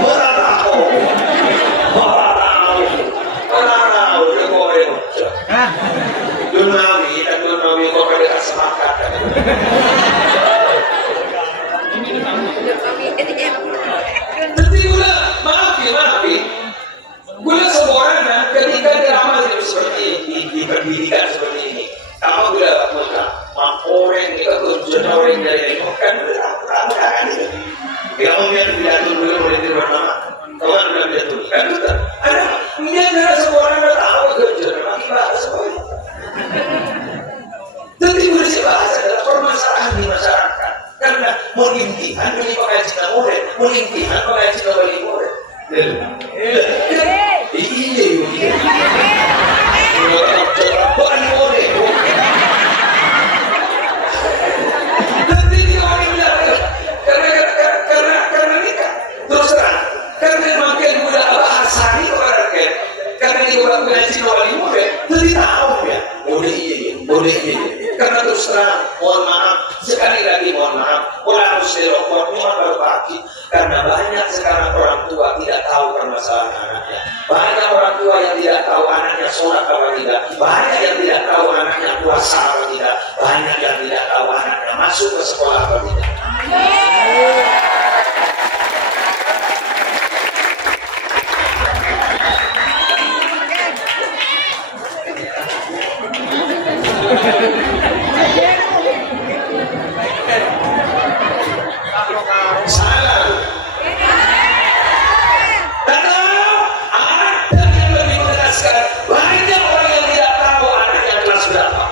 moral aku Dunawi dan Dunawi kok ada semangat jadi gula maaf gula seorang ketika drama seperti ini di pendidikan seperti ini kamu gula muka orang kita tujuan orang dari ini kan kan kamu yang bilang dulu boleh bernama kawan bilang dia tuh kan ada dia ada seorang yang tahu tujuan lagi bahasa semuanya jadi bersih bahasa adalah permasalahan di masyarakat karena mengintihan ini pengajian murid mengintihan pengajian wali murid iya bukan murid nanti dia orang bilang karena nikah terus terang karena makin mudah bahasa ini orang karena dia orang pengajian wali murid jadi tahu ya boleh karena terus terang mohon maaf sekali lagi mohon maaf orang harus dirokok mohon berbagi karena banyak sekarang orang tua tidak tahu permasalahan anaknya banyak orang tua yang tidak tahu anaknya sholat apa tidak banyak yang tidak tahu anaknya puasa apa tidak banyak yang tidak tahu anaknya masuk ke sekolah apa tidak salah karena ada yang lebih menjelaskan banyak orang yang tidak tahu anaknya kelas berapa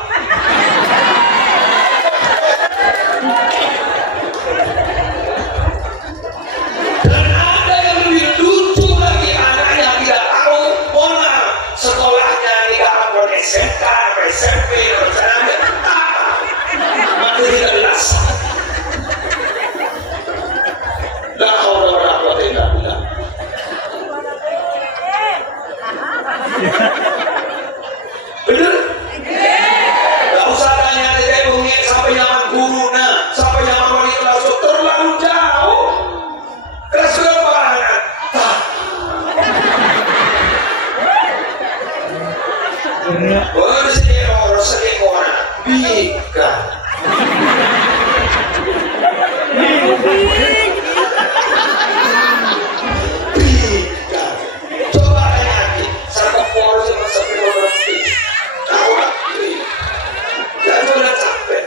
dan ada yang lebih lucu lagi anaknya tidak tahu mana sekolahnya tidak apa SMK SMP maka tidak jelas la haula wala quwwata illa billah Berselingkuh, selingkuh, bika. Bika. Coba lagi, satu poros sama satu orang bika. Tahu lagi. Dan udah capek.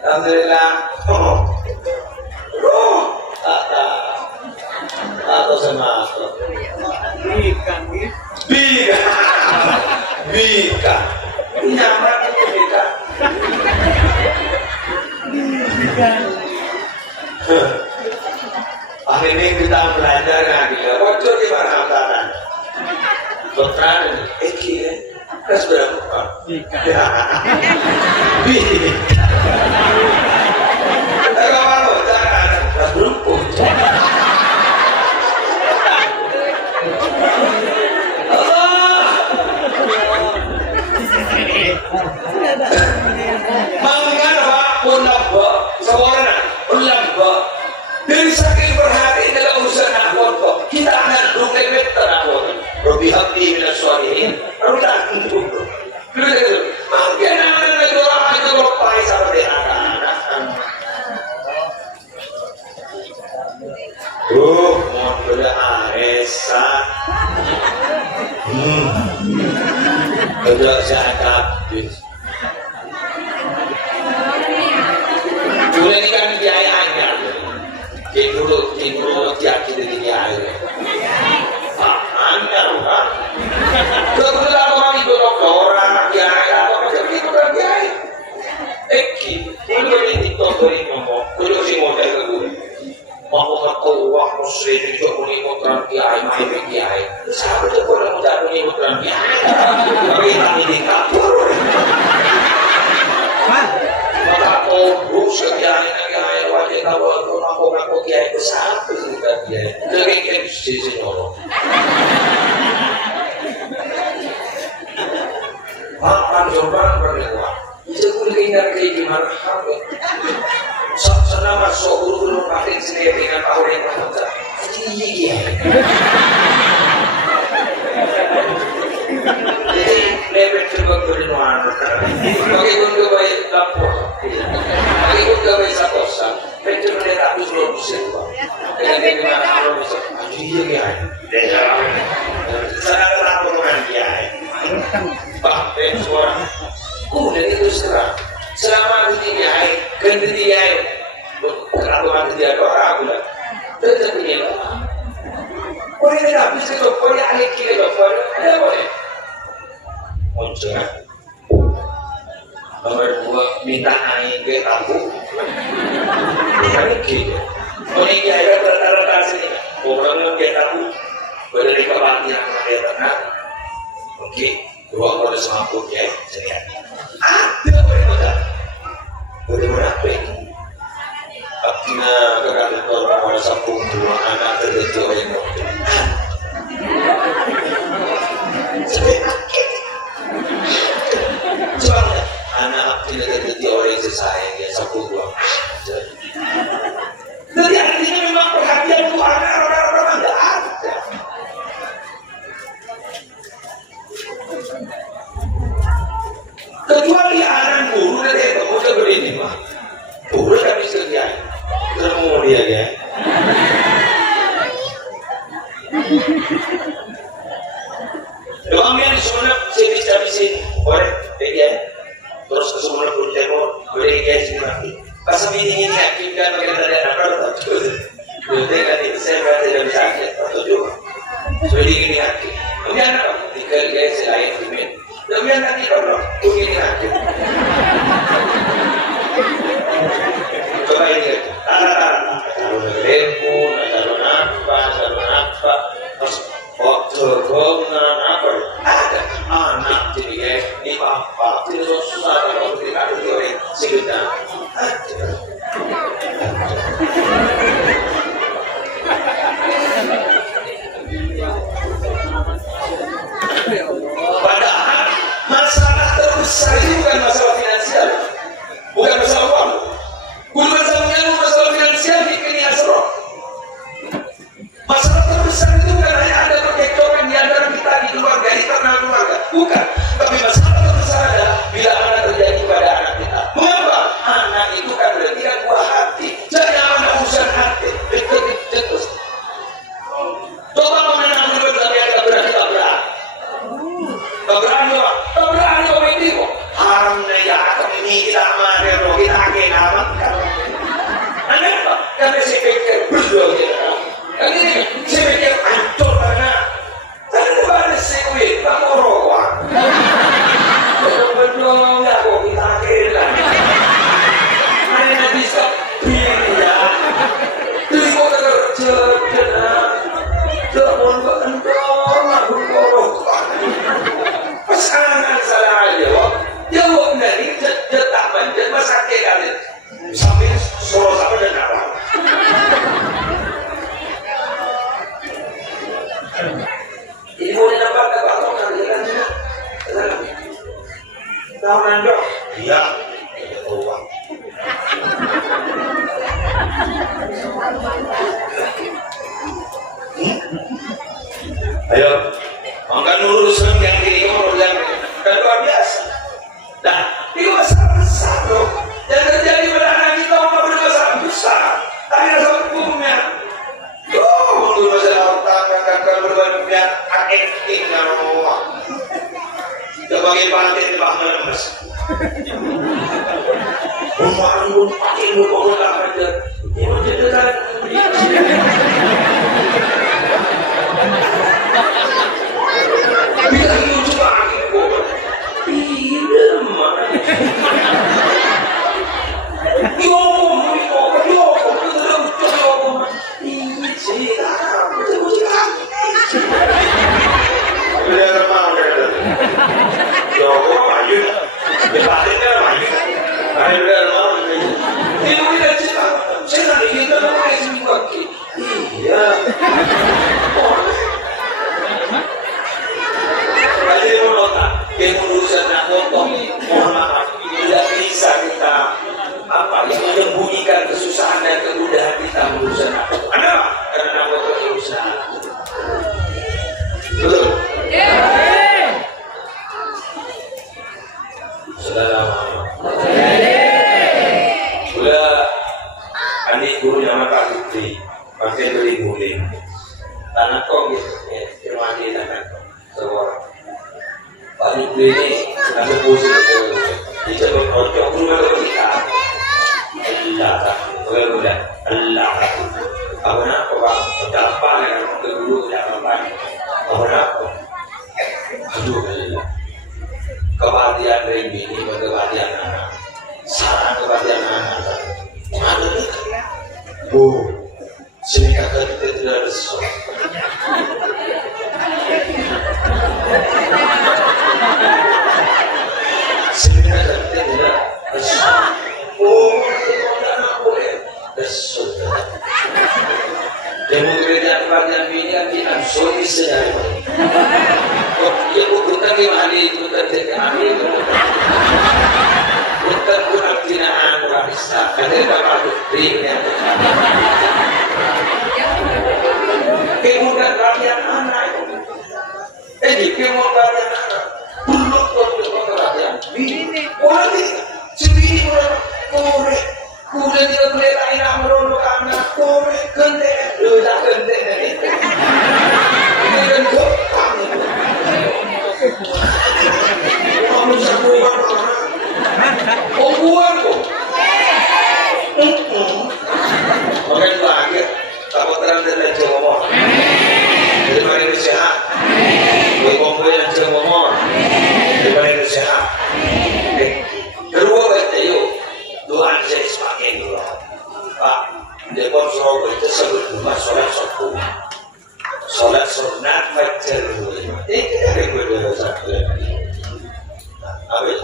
Alhamdulillah. Atau sama aku. Bika. Bika. Nyaman itu bika. Hari ini kita belajar ngaji. Bocor di mana angkatan? Dokter ini. Eki ya. Kas berapa? Bika. Bika. Kalau jangan. Kas berapa? Dari saking berhati dalam urusan akhwat kita akan duket terawat Robi Habdi bila suamiin Rutan untuk mungkin anak-anak orang itu lupai seperti anak-anak mau sudah aresan sudah saya habis boleh kan biayanya Timur tiap kita di air. Anda kan? Kebetulan orang itu orang biaya apa macam itu kan biaya. Eki, kalau ini ditontonin ngomong, kalau si model ke gue, mau uang muslim itu punya modal biaya, main biaya. Siapa tuh kalau modal punya modal biaya? Tapi ini kapur. Maka setiap hari wajib tahu aku kiai besar itu kan dia. Jadi kita sisi nyolong. Makan coba berdua. Itu kuliner kayak gimana kamu? Sana masuk guru pakai sendiri dengan tahu yang mana? Iya. Jadi lebih coba berdua. Bagi untuk baik lapor. Bagi untuk baik sakosa. Pencuri mereka harus belum bisa. Dengan bagaimana belum bisa. Iya kan. Sana ada laporan dia. Bahkan suara. Kemudian itu serang. Selama ini dia, ganti dia. Keratuan dia orang bulan. Tetap ini lah. Boleh tidak bisa tu. Boleh ahli kira boleh. Tidak boleh. Muncul. Nomor 2 minta angin ke tabung. Bukan gitu. Ini dia rata-rata sini. Orang yang dia tabung berdiri kebatian dia tenang. Oke, 2 orang semaput ya. Ada boleh mudah. Boleh munafik. Abdina kekalian orang sabung 2 anak terjadi oleh mobil. Soalnya anak tidak terjadi oleh istri saya ya sabung 2. Jadi artinya memang perhatian itu orang-orang tidak ada. Kecuali anak guru dari pemuda begini mah, guru tak bisa dia, terus dia ya. Doang yang disunat sebisa boleh dia, terus kesunat pun tengok boleh dia sini. Pas ini yakinkan bagaimana dia dapat atau tidak kan itu saya berarti tidak bisa atau juga. Jadi ini yakin. Kemudian apa? Tiga dia selain iman. Kemudian nanti orang begini lagi. Coba ini tara-tara. Taruh handphone, taruh apa, terus tergongan apa? Ada anak jadi ya di papa tidak susah kalau tidak ada orang sekitar. Padahal masalah terbesar itu bukan masalah finansial, bukan masalah uang, bukan masalah finansial. Saya mikir hancur karena tadi ada sekuit, kamu rowan. Betul-betul nggak kok kita akhirnya. Mana nanti stop ya. Jadi kok kerja, jangan berendam, aku rowan. Pesanan salah aja, ya kok nanti tak manjat masak kalian sampai solo sama dan apa? Ini mau dinampak apa? Tahu nanda? Iya. Uang. Ayo, makan lurus yang kiri urus yang dan luar biasa. Nah, ini masalah besar loh. Yang terjadi pada anak kita umpama masalah besar. Tapi rasa hukumnya. Untuk masalah otak, kakak berbanyak akik nama. Sebagai pantai di bawah mas. Umpama pakai muka aja. Ini jadi kan. Bila itu cuma akik kok. Tidak mana. Menyembunyikan kesusahan dan kemudahan kita berusaha. Kenapa? Karena Allah berusaha. Betul? Saudara Sudah adik guru nama Pak Putri pakai beli guling tanah kong gitu ya, firmani tanah kong seorang Pak Putri ini sedang pusing di jalur kocok rumah kita Allah apa nak Pak? Apa yang kedua yang apa? Apa nak? Aduh Allah. Kematian Remi ini kematian anak. Saran kematian anak. Mana ni? Oh, sini kata kita tidak resok. Sini kata kita tidak resok. Oh, Saudara, demokrasi kematian ini kan kita sulit sedari. Ya bukan gimana itu terjadi. Bukan bukan tinaan wanita. Ada apa buktinya? Kemudian kalian anak. Jadi kemudian kalian anak. Dulu kalian ini wali sendiri korek. Kuda tidak boleh lain amron karena korek kende, dah kende ni. Ini kau kamu. Kamu sabuan. Oh buan tu. Orang lagi, tak terang dari Jawa. Dari mana itu sehat? Kau komplain dari Jawa. Dari mana itu sehat? Kedua kata you. Tuhan saya semakin dulu Pak Depon Surabaya itu sebut rumah sholat sunat fajar dulu ini ada berbeda satu lagi amin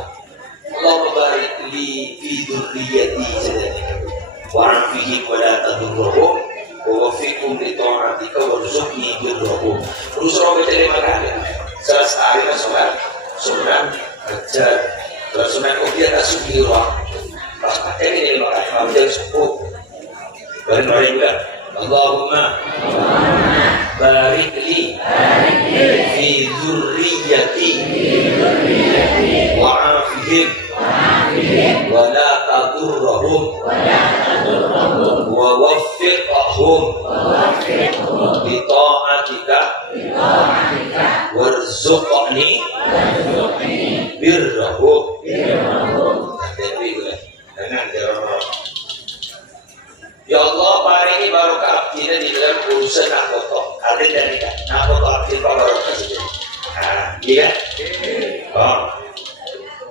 Allah membarik li fidurriyati warang fihi pada tadurrohum wawafikum li ta'atika warzuqni birrohum terus Surabaya terima kasih selesai sholat sunat fajar terus sunat ubiat asubirah ini makanya menjadi sepuluh. Bagaimana juga? Allahumma barik li fi dzurriyyati wa afihim wa la tadurrahum wa waffiqhum li ta'atika warzuqni birrahum. Ya Allah, hari ini baru keabdian di dalam urusan akotoh. Raden dari kan. Nah, foto Abdul Babar kasih. Iya. Oh.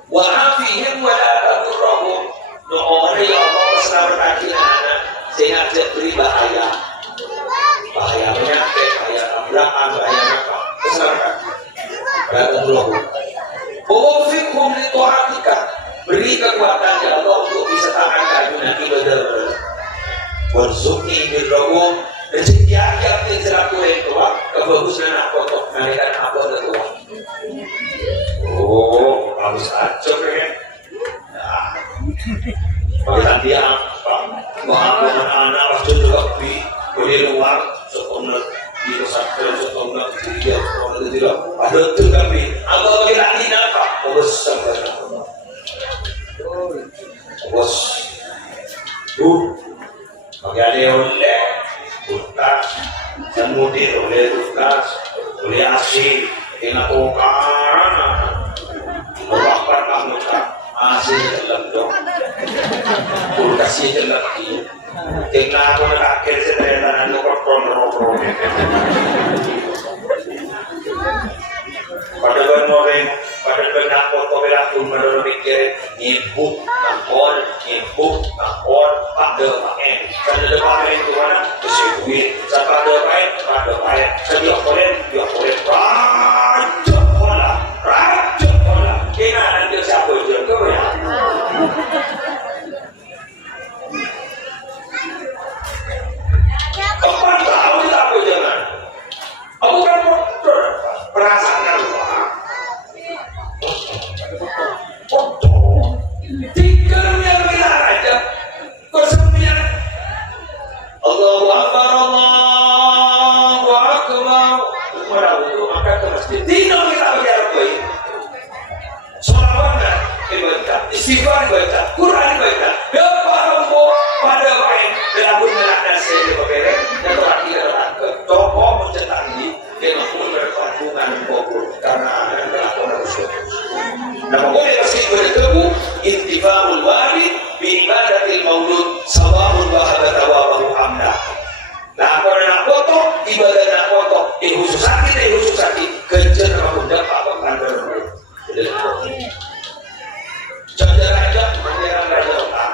Wa afihim wa la tadurruhum. Nuhun ya Allah selamatkan anak sehingga tidak beri bahaya. Bahaya penyakit, bahaya tabrakan, bahaya apa? Keselamatan. La tadurruhum. Wafiqhum li ta'atika. Beri kekuatan ya Allah untuk bisa tahan keagungan ibadah. Warzuqni birrahum. Rezeki aja yang selaku yang tua, kebagusan anak foto, narikan apa ada tua. Oh, bagus aja kan? Nah, bagaimana dia apa? Mau anak-anak waktu juga boleh luar, sekolah di pesantren, sekolah di dia, sekolah di dia. Ada tu tapi, apa lagi apa? Bos sampai apa? Bos, bagaimana oleh tuntas, kemudian oleh tuntas, oleh asing, inakokan, berapa kamu tak asing dalam dong, kurasi dalam dia, tinggal aku nak akhir sedaya tanah nukar kontrol. Pada orang pada benak foto berlaku menurut pikir nyibuk nakor pada pakai pada depan itu mana disebut pada pakai sedia kolen raja pola kena nanti siapa je kau ya apa tahu kita apa jangan aku kan perasaan foto tiga yang bilang aja kesembilan Allahu Akbar merawat maka ke masjid tidak kita biar baik sholawat dibaca istighfar dibaca Quran dibaca depan pada baik dalam mengenal saya berbeda dan berarti adalah toko mencetak ini yang pun berhubungan kubur karena ada kelakuan rusuh. Nah, boleh pasti bertemu intifa'ul walid bi ibadatil maulud sawa'un bahada tawabahu amda. Nah, kalau nak foto ibadah nak foto khusus sakit kejar apa benda apa kantor. Jajar aja pangeran raja otak.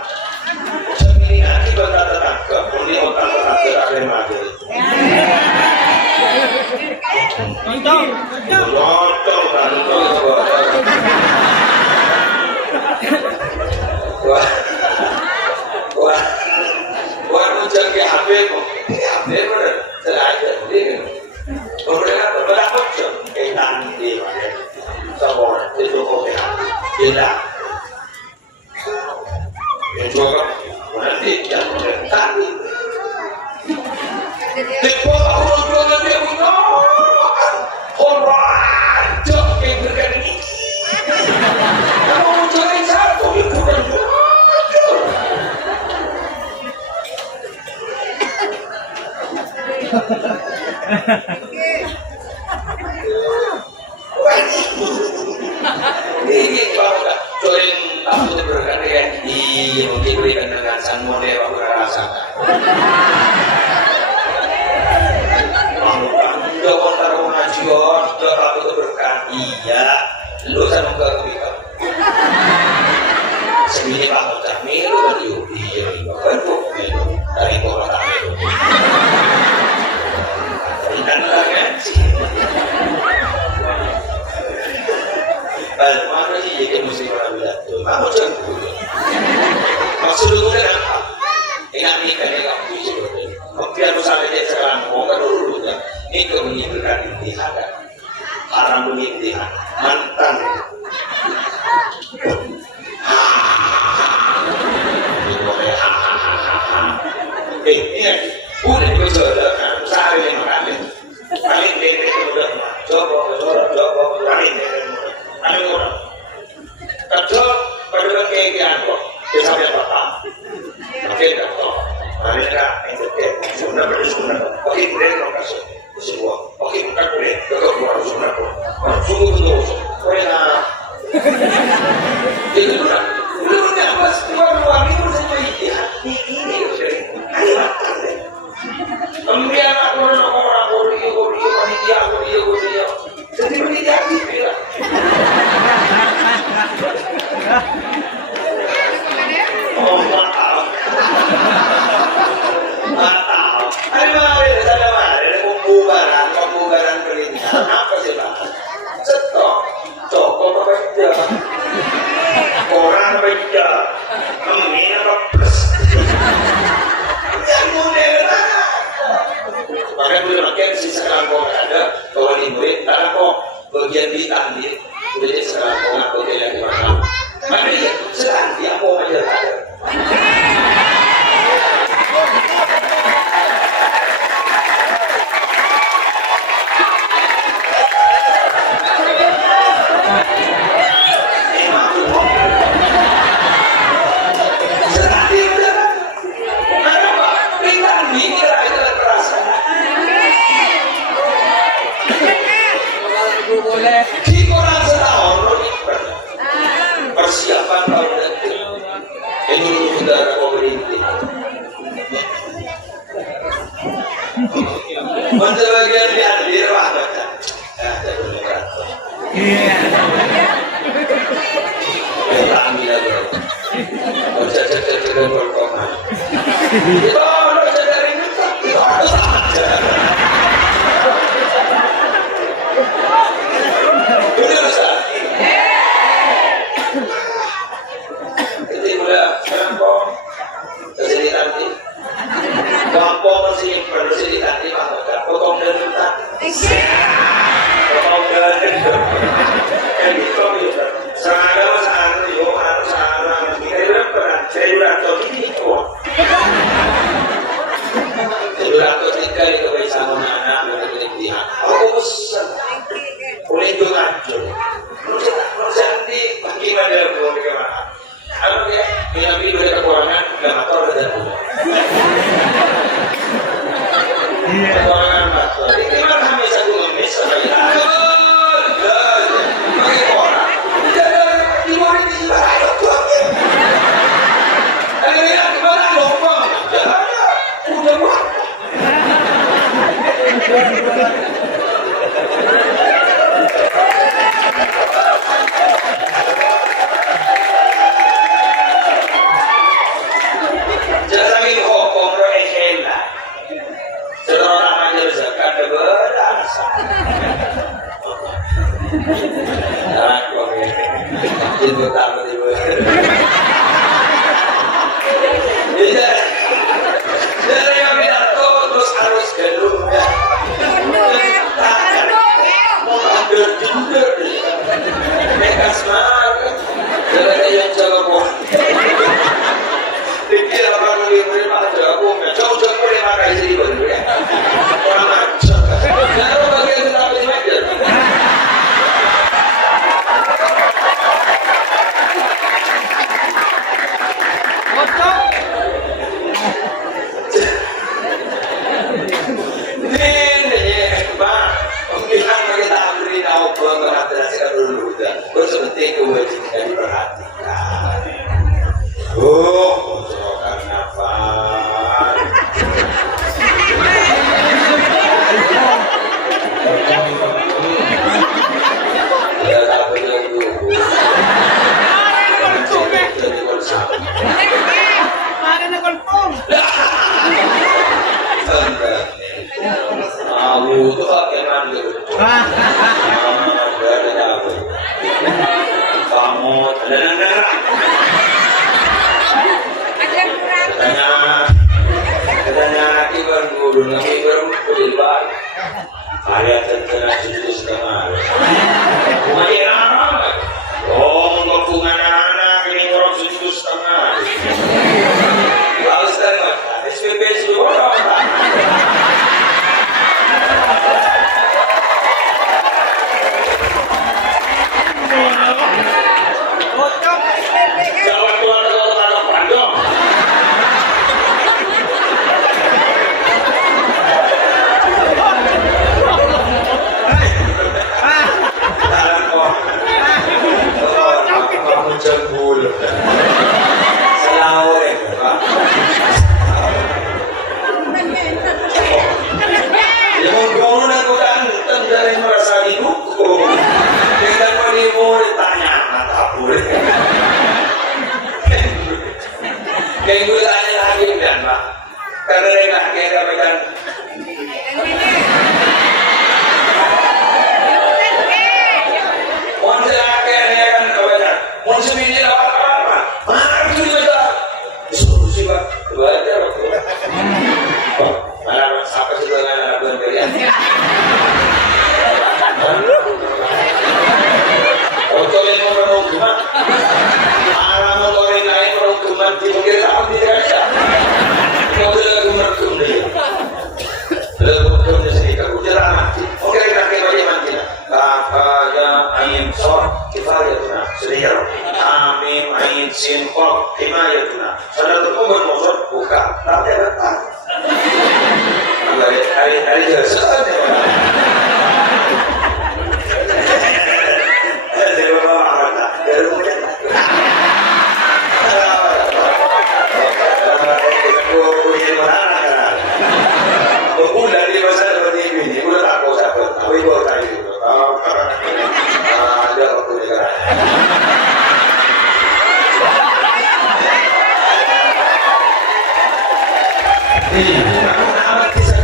Semini nanti bakal tertangkap, kemudian otak terarem aja. Lontong. Wah, ujar ke HP kok. HP bener, sengaja dia. Mereka berapa jam? Nanti mana? Sabor itu kok ya? Tidak. Yang juga nanti jangan tadi. Tekwa aku jualan dia punya orang jok yang berkani. Kamu mencari satu yang bukan ini bangga join aku berkani ya iya mungkin berikan dengan sang model aku rasakan udah kontar pengajian udah aku berkah iya lu sama aku bisa segini pak kontar milu kan yuk iya bapak dari bawah kami dan kan mana sih yang mesti orang bilang tuh kamu jangan maksud lu kan apa ini kan yang kamu bisa biar misalnya dia sekarang mau kan dulu kan ini kemenyiapkan intihan haram intihan mantan ini udah berjodoh kan saya yang makan paling dia udah coba paling orang kerja pada kegiatan kok bisa apa oke tak tahu mereka itu sudah bersunnah oke boleh lokasi semua oke bukan boleh kalau sunnah sungguh boleh itu kan belumnya pas keluar itu saja ini ayo bagian bintang di jadi sekarang mau ngaku dia di mana mana ya sekarang dia mau aja ada di orang setahun persiapan tahun depan ini udara pemerintah untuk bagian lihat di rumah baca ada beneran kami lagi baca berkoman itu baca dari itu Kayak gue tanya lagi kan Pak, karena mereka kayak pegang. Mohon silakan ya kan kepada, mohon semini apa? Mana itu juga? Solusi Pak, baca waktu. Malah apa sih dengan anak kalian? sin qaf himayatuna. Salatul bermaksud buka, tapi ada tak. Hari jasa ada. Dari bawah harta, dari muda. Aku ini mana kan? Aku dari masa seperti ini, aku tak tahu siapa, tapi aku tahu itu. Ada waktu negara. Aku nak kisah.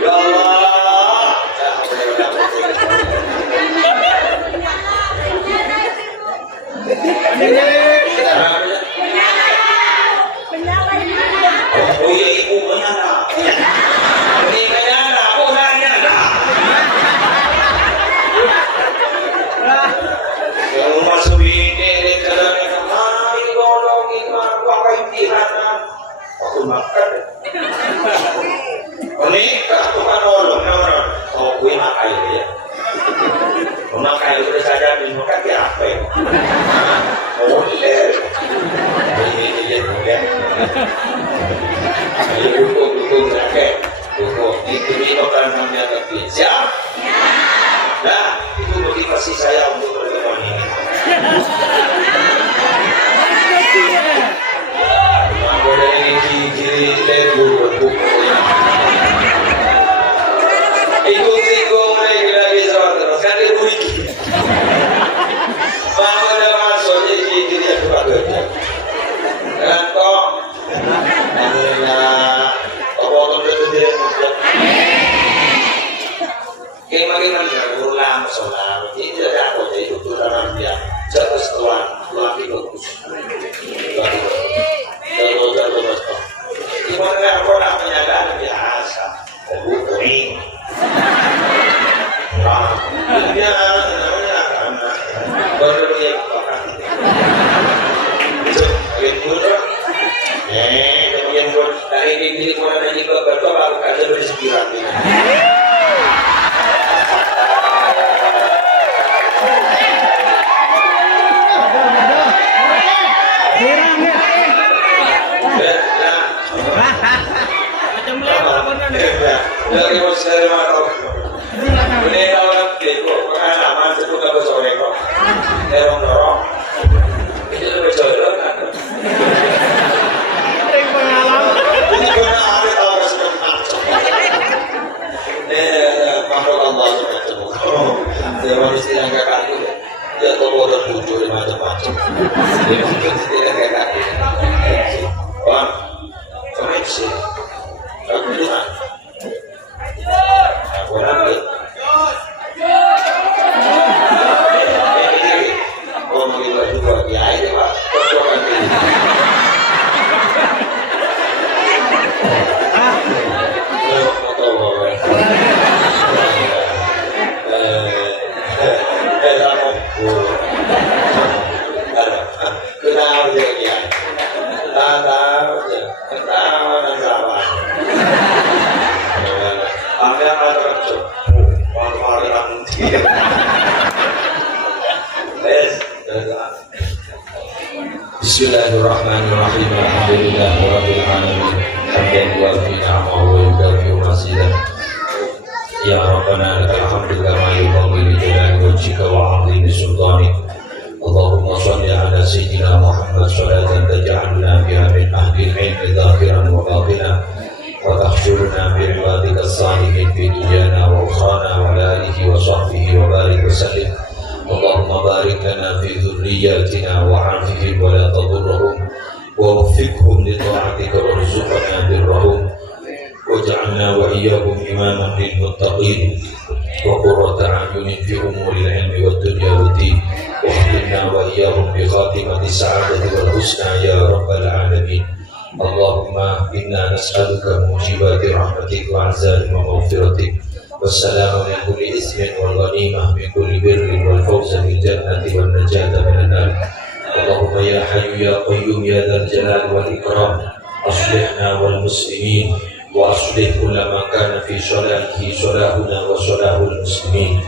Ya Allah. Oh ya ibu menyala. Ini menyala, aku nanya. Yang masuk ini jalan kemari golongi pakai tiranan. Aku makan. Ini aku kan orang. Oh gue makai ya. Memakai itu saja dimakan di apa ya? Boleh. Ini boleh. Ayo dukung rakyat. Dukung. Itu dia namanya lebih siap. Nah, itu motivasi saya untuk berdepan ini. Boleh ini lebur berbuku. Ikut lagi sama terus. Kan dia bunyi. Mau ada masuk jadi dia juga kerja. Dan kok potong itu dia mudah. Gimana ulang soal tidak ada apa itu dalam dia. Jatuh setelah bagus. Terus. Gimana orang penyagaan biasa. Kuning. Dia namanya karena baru dia pakai. Kemudian dari diri mana dari beberapa lalu ada bersekiran. Dari masyarakat mana? Ini orang itu pengalaman sesuatu bersore kok. Dorong. Itu lebih jauh kan? Dia manusia yang kakak itu dia tahu ada tujuh macam-macam. Dia manusia yang kakak itu. Bang, koneksi. Aku dengar. Aku nanti. Kau mau juga juga ya ini pak. Kau nanti. Bismillahirrahmanirrahim. Alhamdulillahirabbil alamin. Hamdan yuwafi ni'amahu wa yukafi mazidah. Ya Rabbana lakal hamdu kama yuqawwi li jalali wajhika wa 'azimi sultanik. Allahumma shalli ala sayyidina Muhammad salatan taj'alna biha min ahli al-'ilmi dhahiran wa batinan wa tahshurna bi 'ibadika as-salihin fi dunyana wa ukhrana wa ala alihi wa sahbihi wa barik wa sallim. اللهم بارك لنا في ذرياتنا وعافهم ولا تضرهم ووفقهم لطاعتك وارزقنا برهم واجعلنا وإياهم إماما للمتقين وقرة أعين في أمور العلم والدنيا والدين واختمنا وإياهم بخاتمة السعادة والحسنى يا رب العالمين. اللهم إنا نسألك موجبات رحمتك وعزائم مغفرتك والسلام من كل إثم والغنيمة من كل بر والفوز بالجنة والنجاة من النار. اللهم يا حي يا قيوم يا ذا الجلال والإكرام أصلحنا والمسلمين وأصلح كل ما كان في صلاحه صلاحنا وصلاح المسلمين.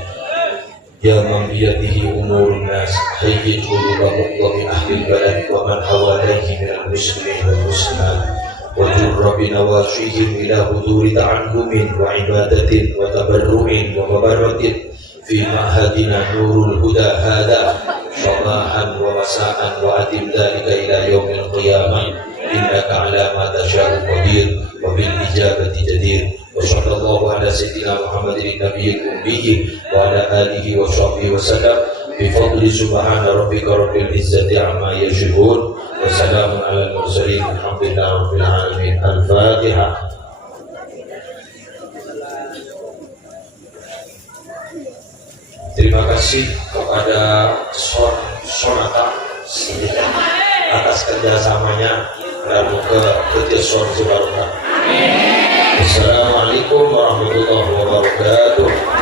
يا من بيده أمور الناس هيئ قلوب مقوم أهل البلد ومن حواليه من المسلمين والمسلمات وجر بنواشيهم إلى حضور تعلم وعبادة وتبرع ومبرة في معهدنا نور الهدى هذا صباحا ومساء وأتم ذلك إلى يوم القيامة إنك على ما تشاء قدير وبالإجابة جدير وصلى الله على سيدنا محمد النبي الأمي وعلى آله وصحبه وسلم بفضل سبحان ربك رب العزة عما يصفون وسلام على المرسلين الحمد لله رب العالمين. الفاتحة. Terima kasih kepada Sonata atas kerjasamanya dan ke Ketisor Sebarokah. Assalamualaikum warahmatullahi wabarakatuh.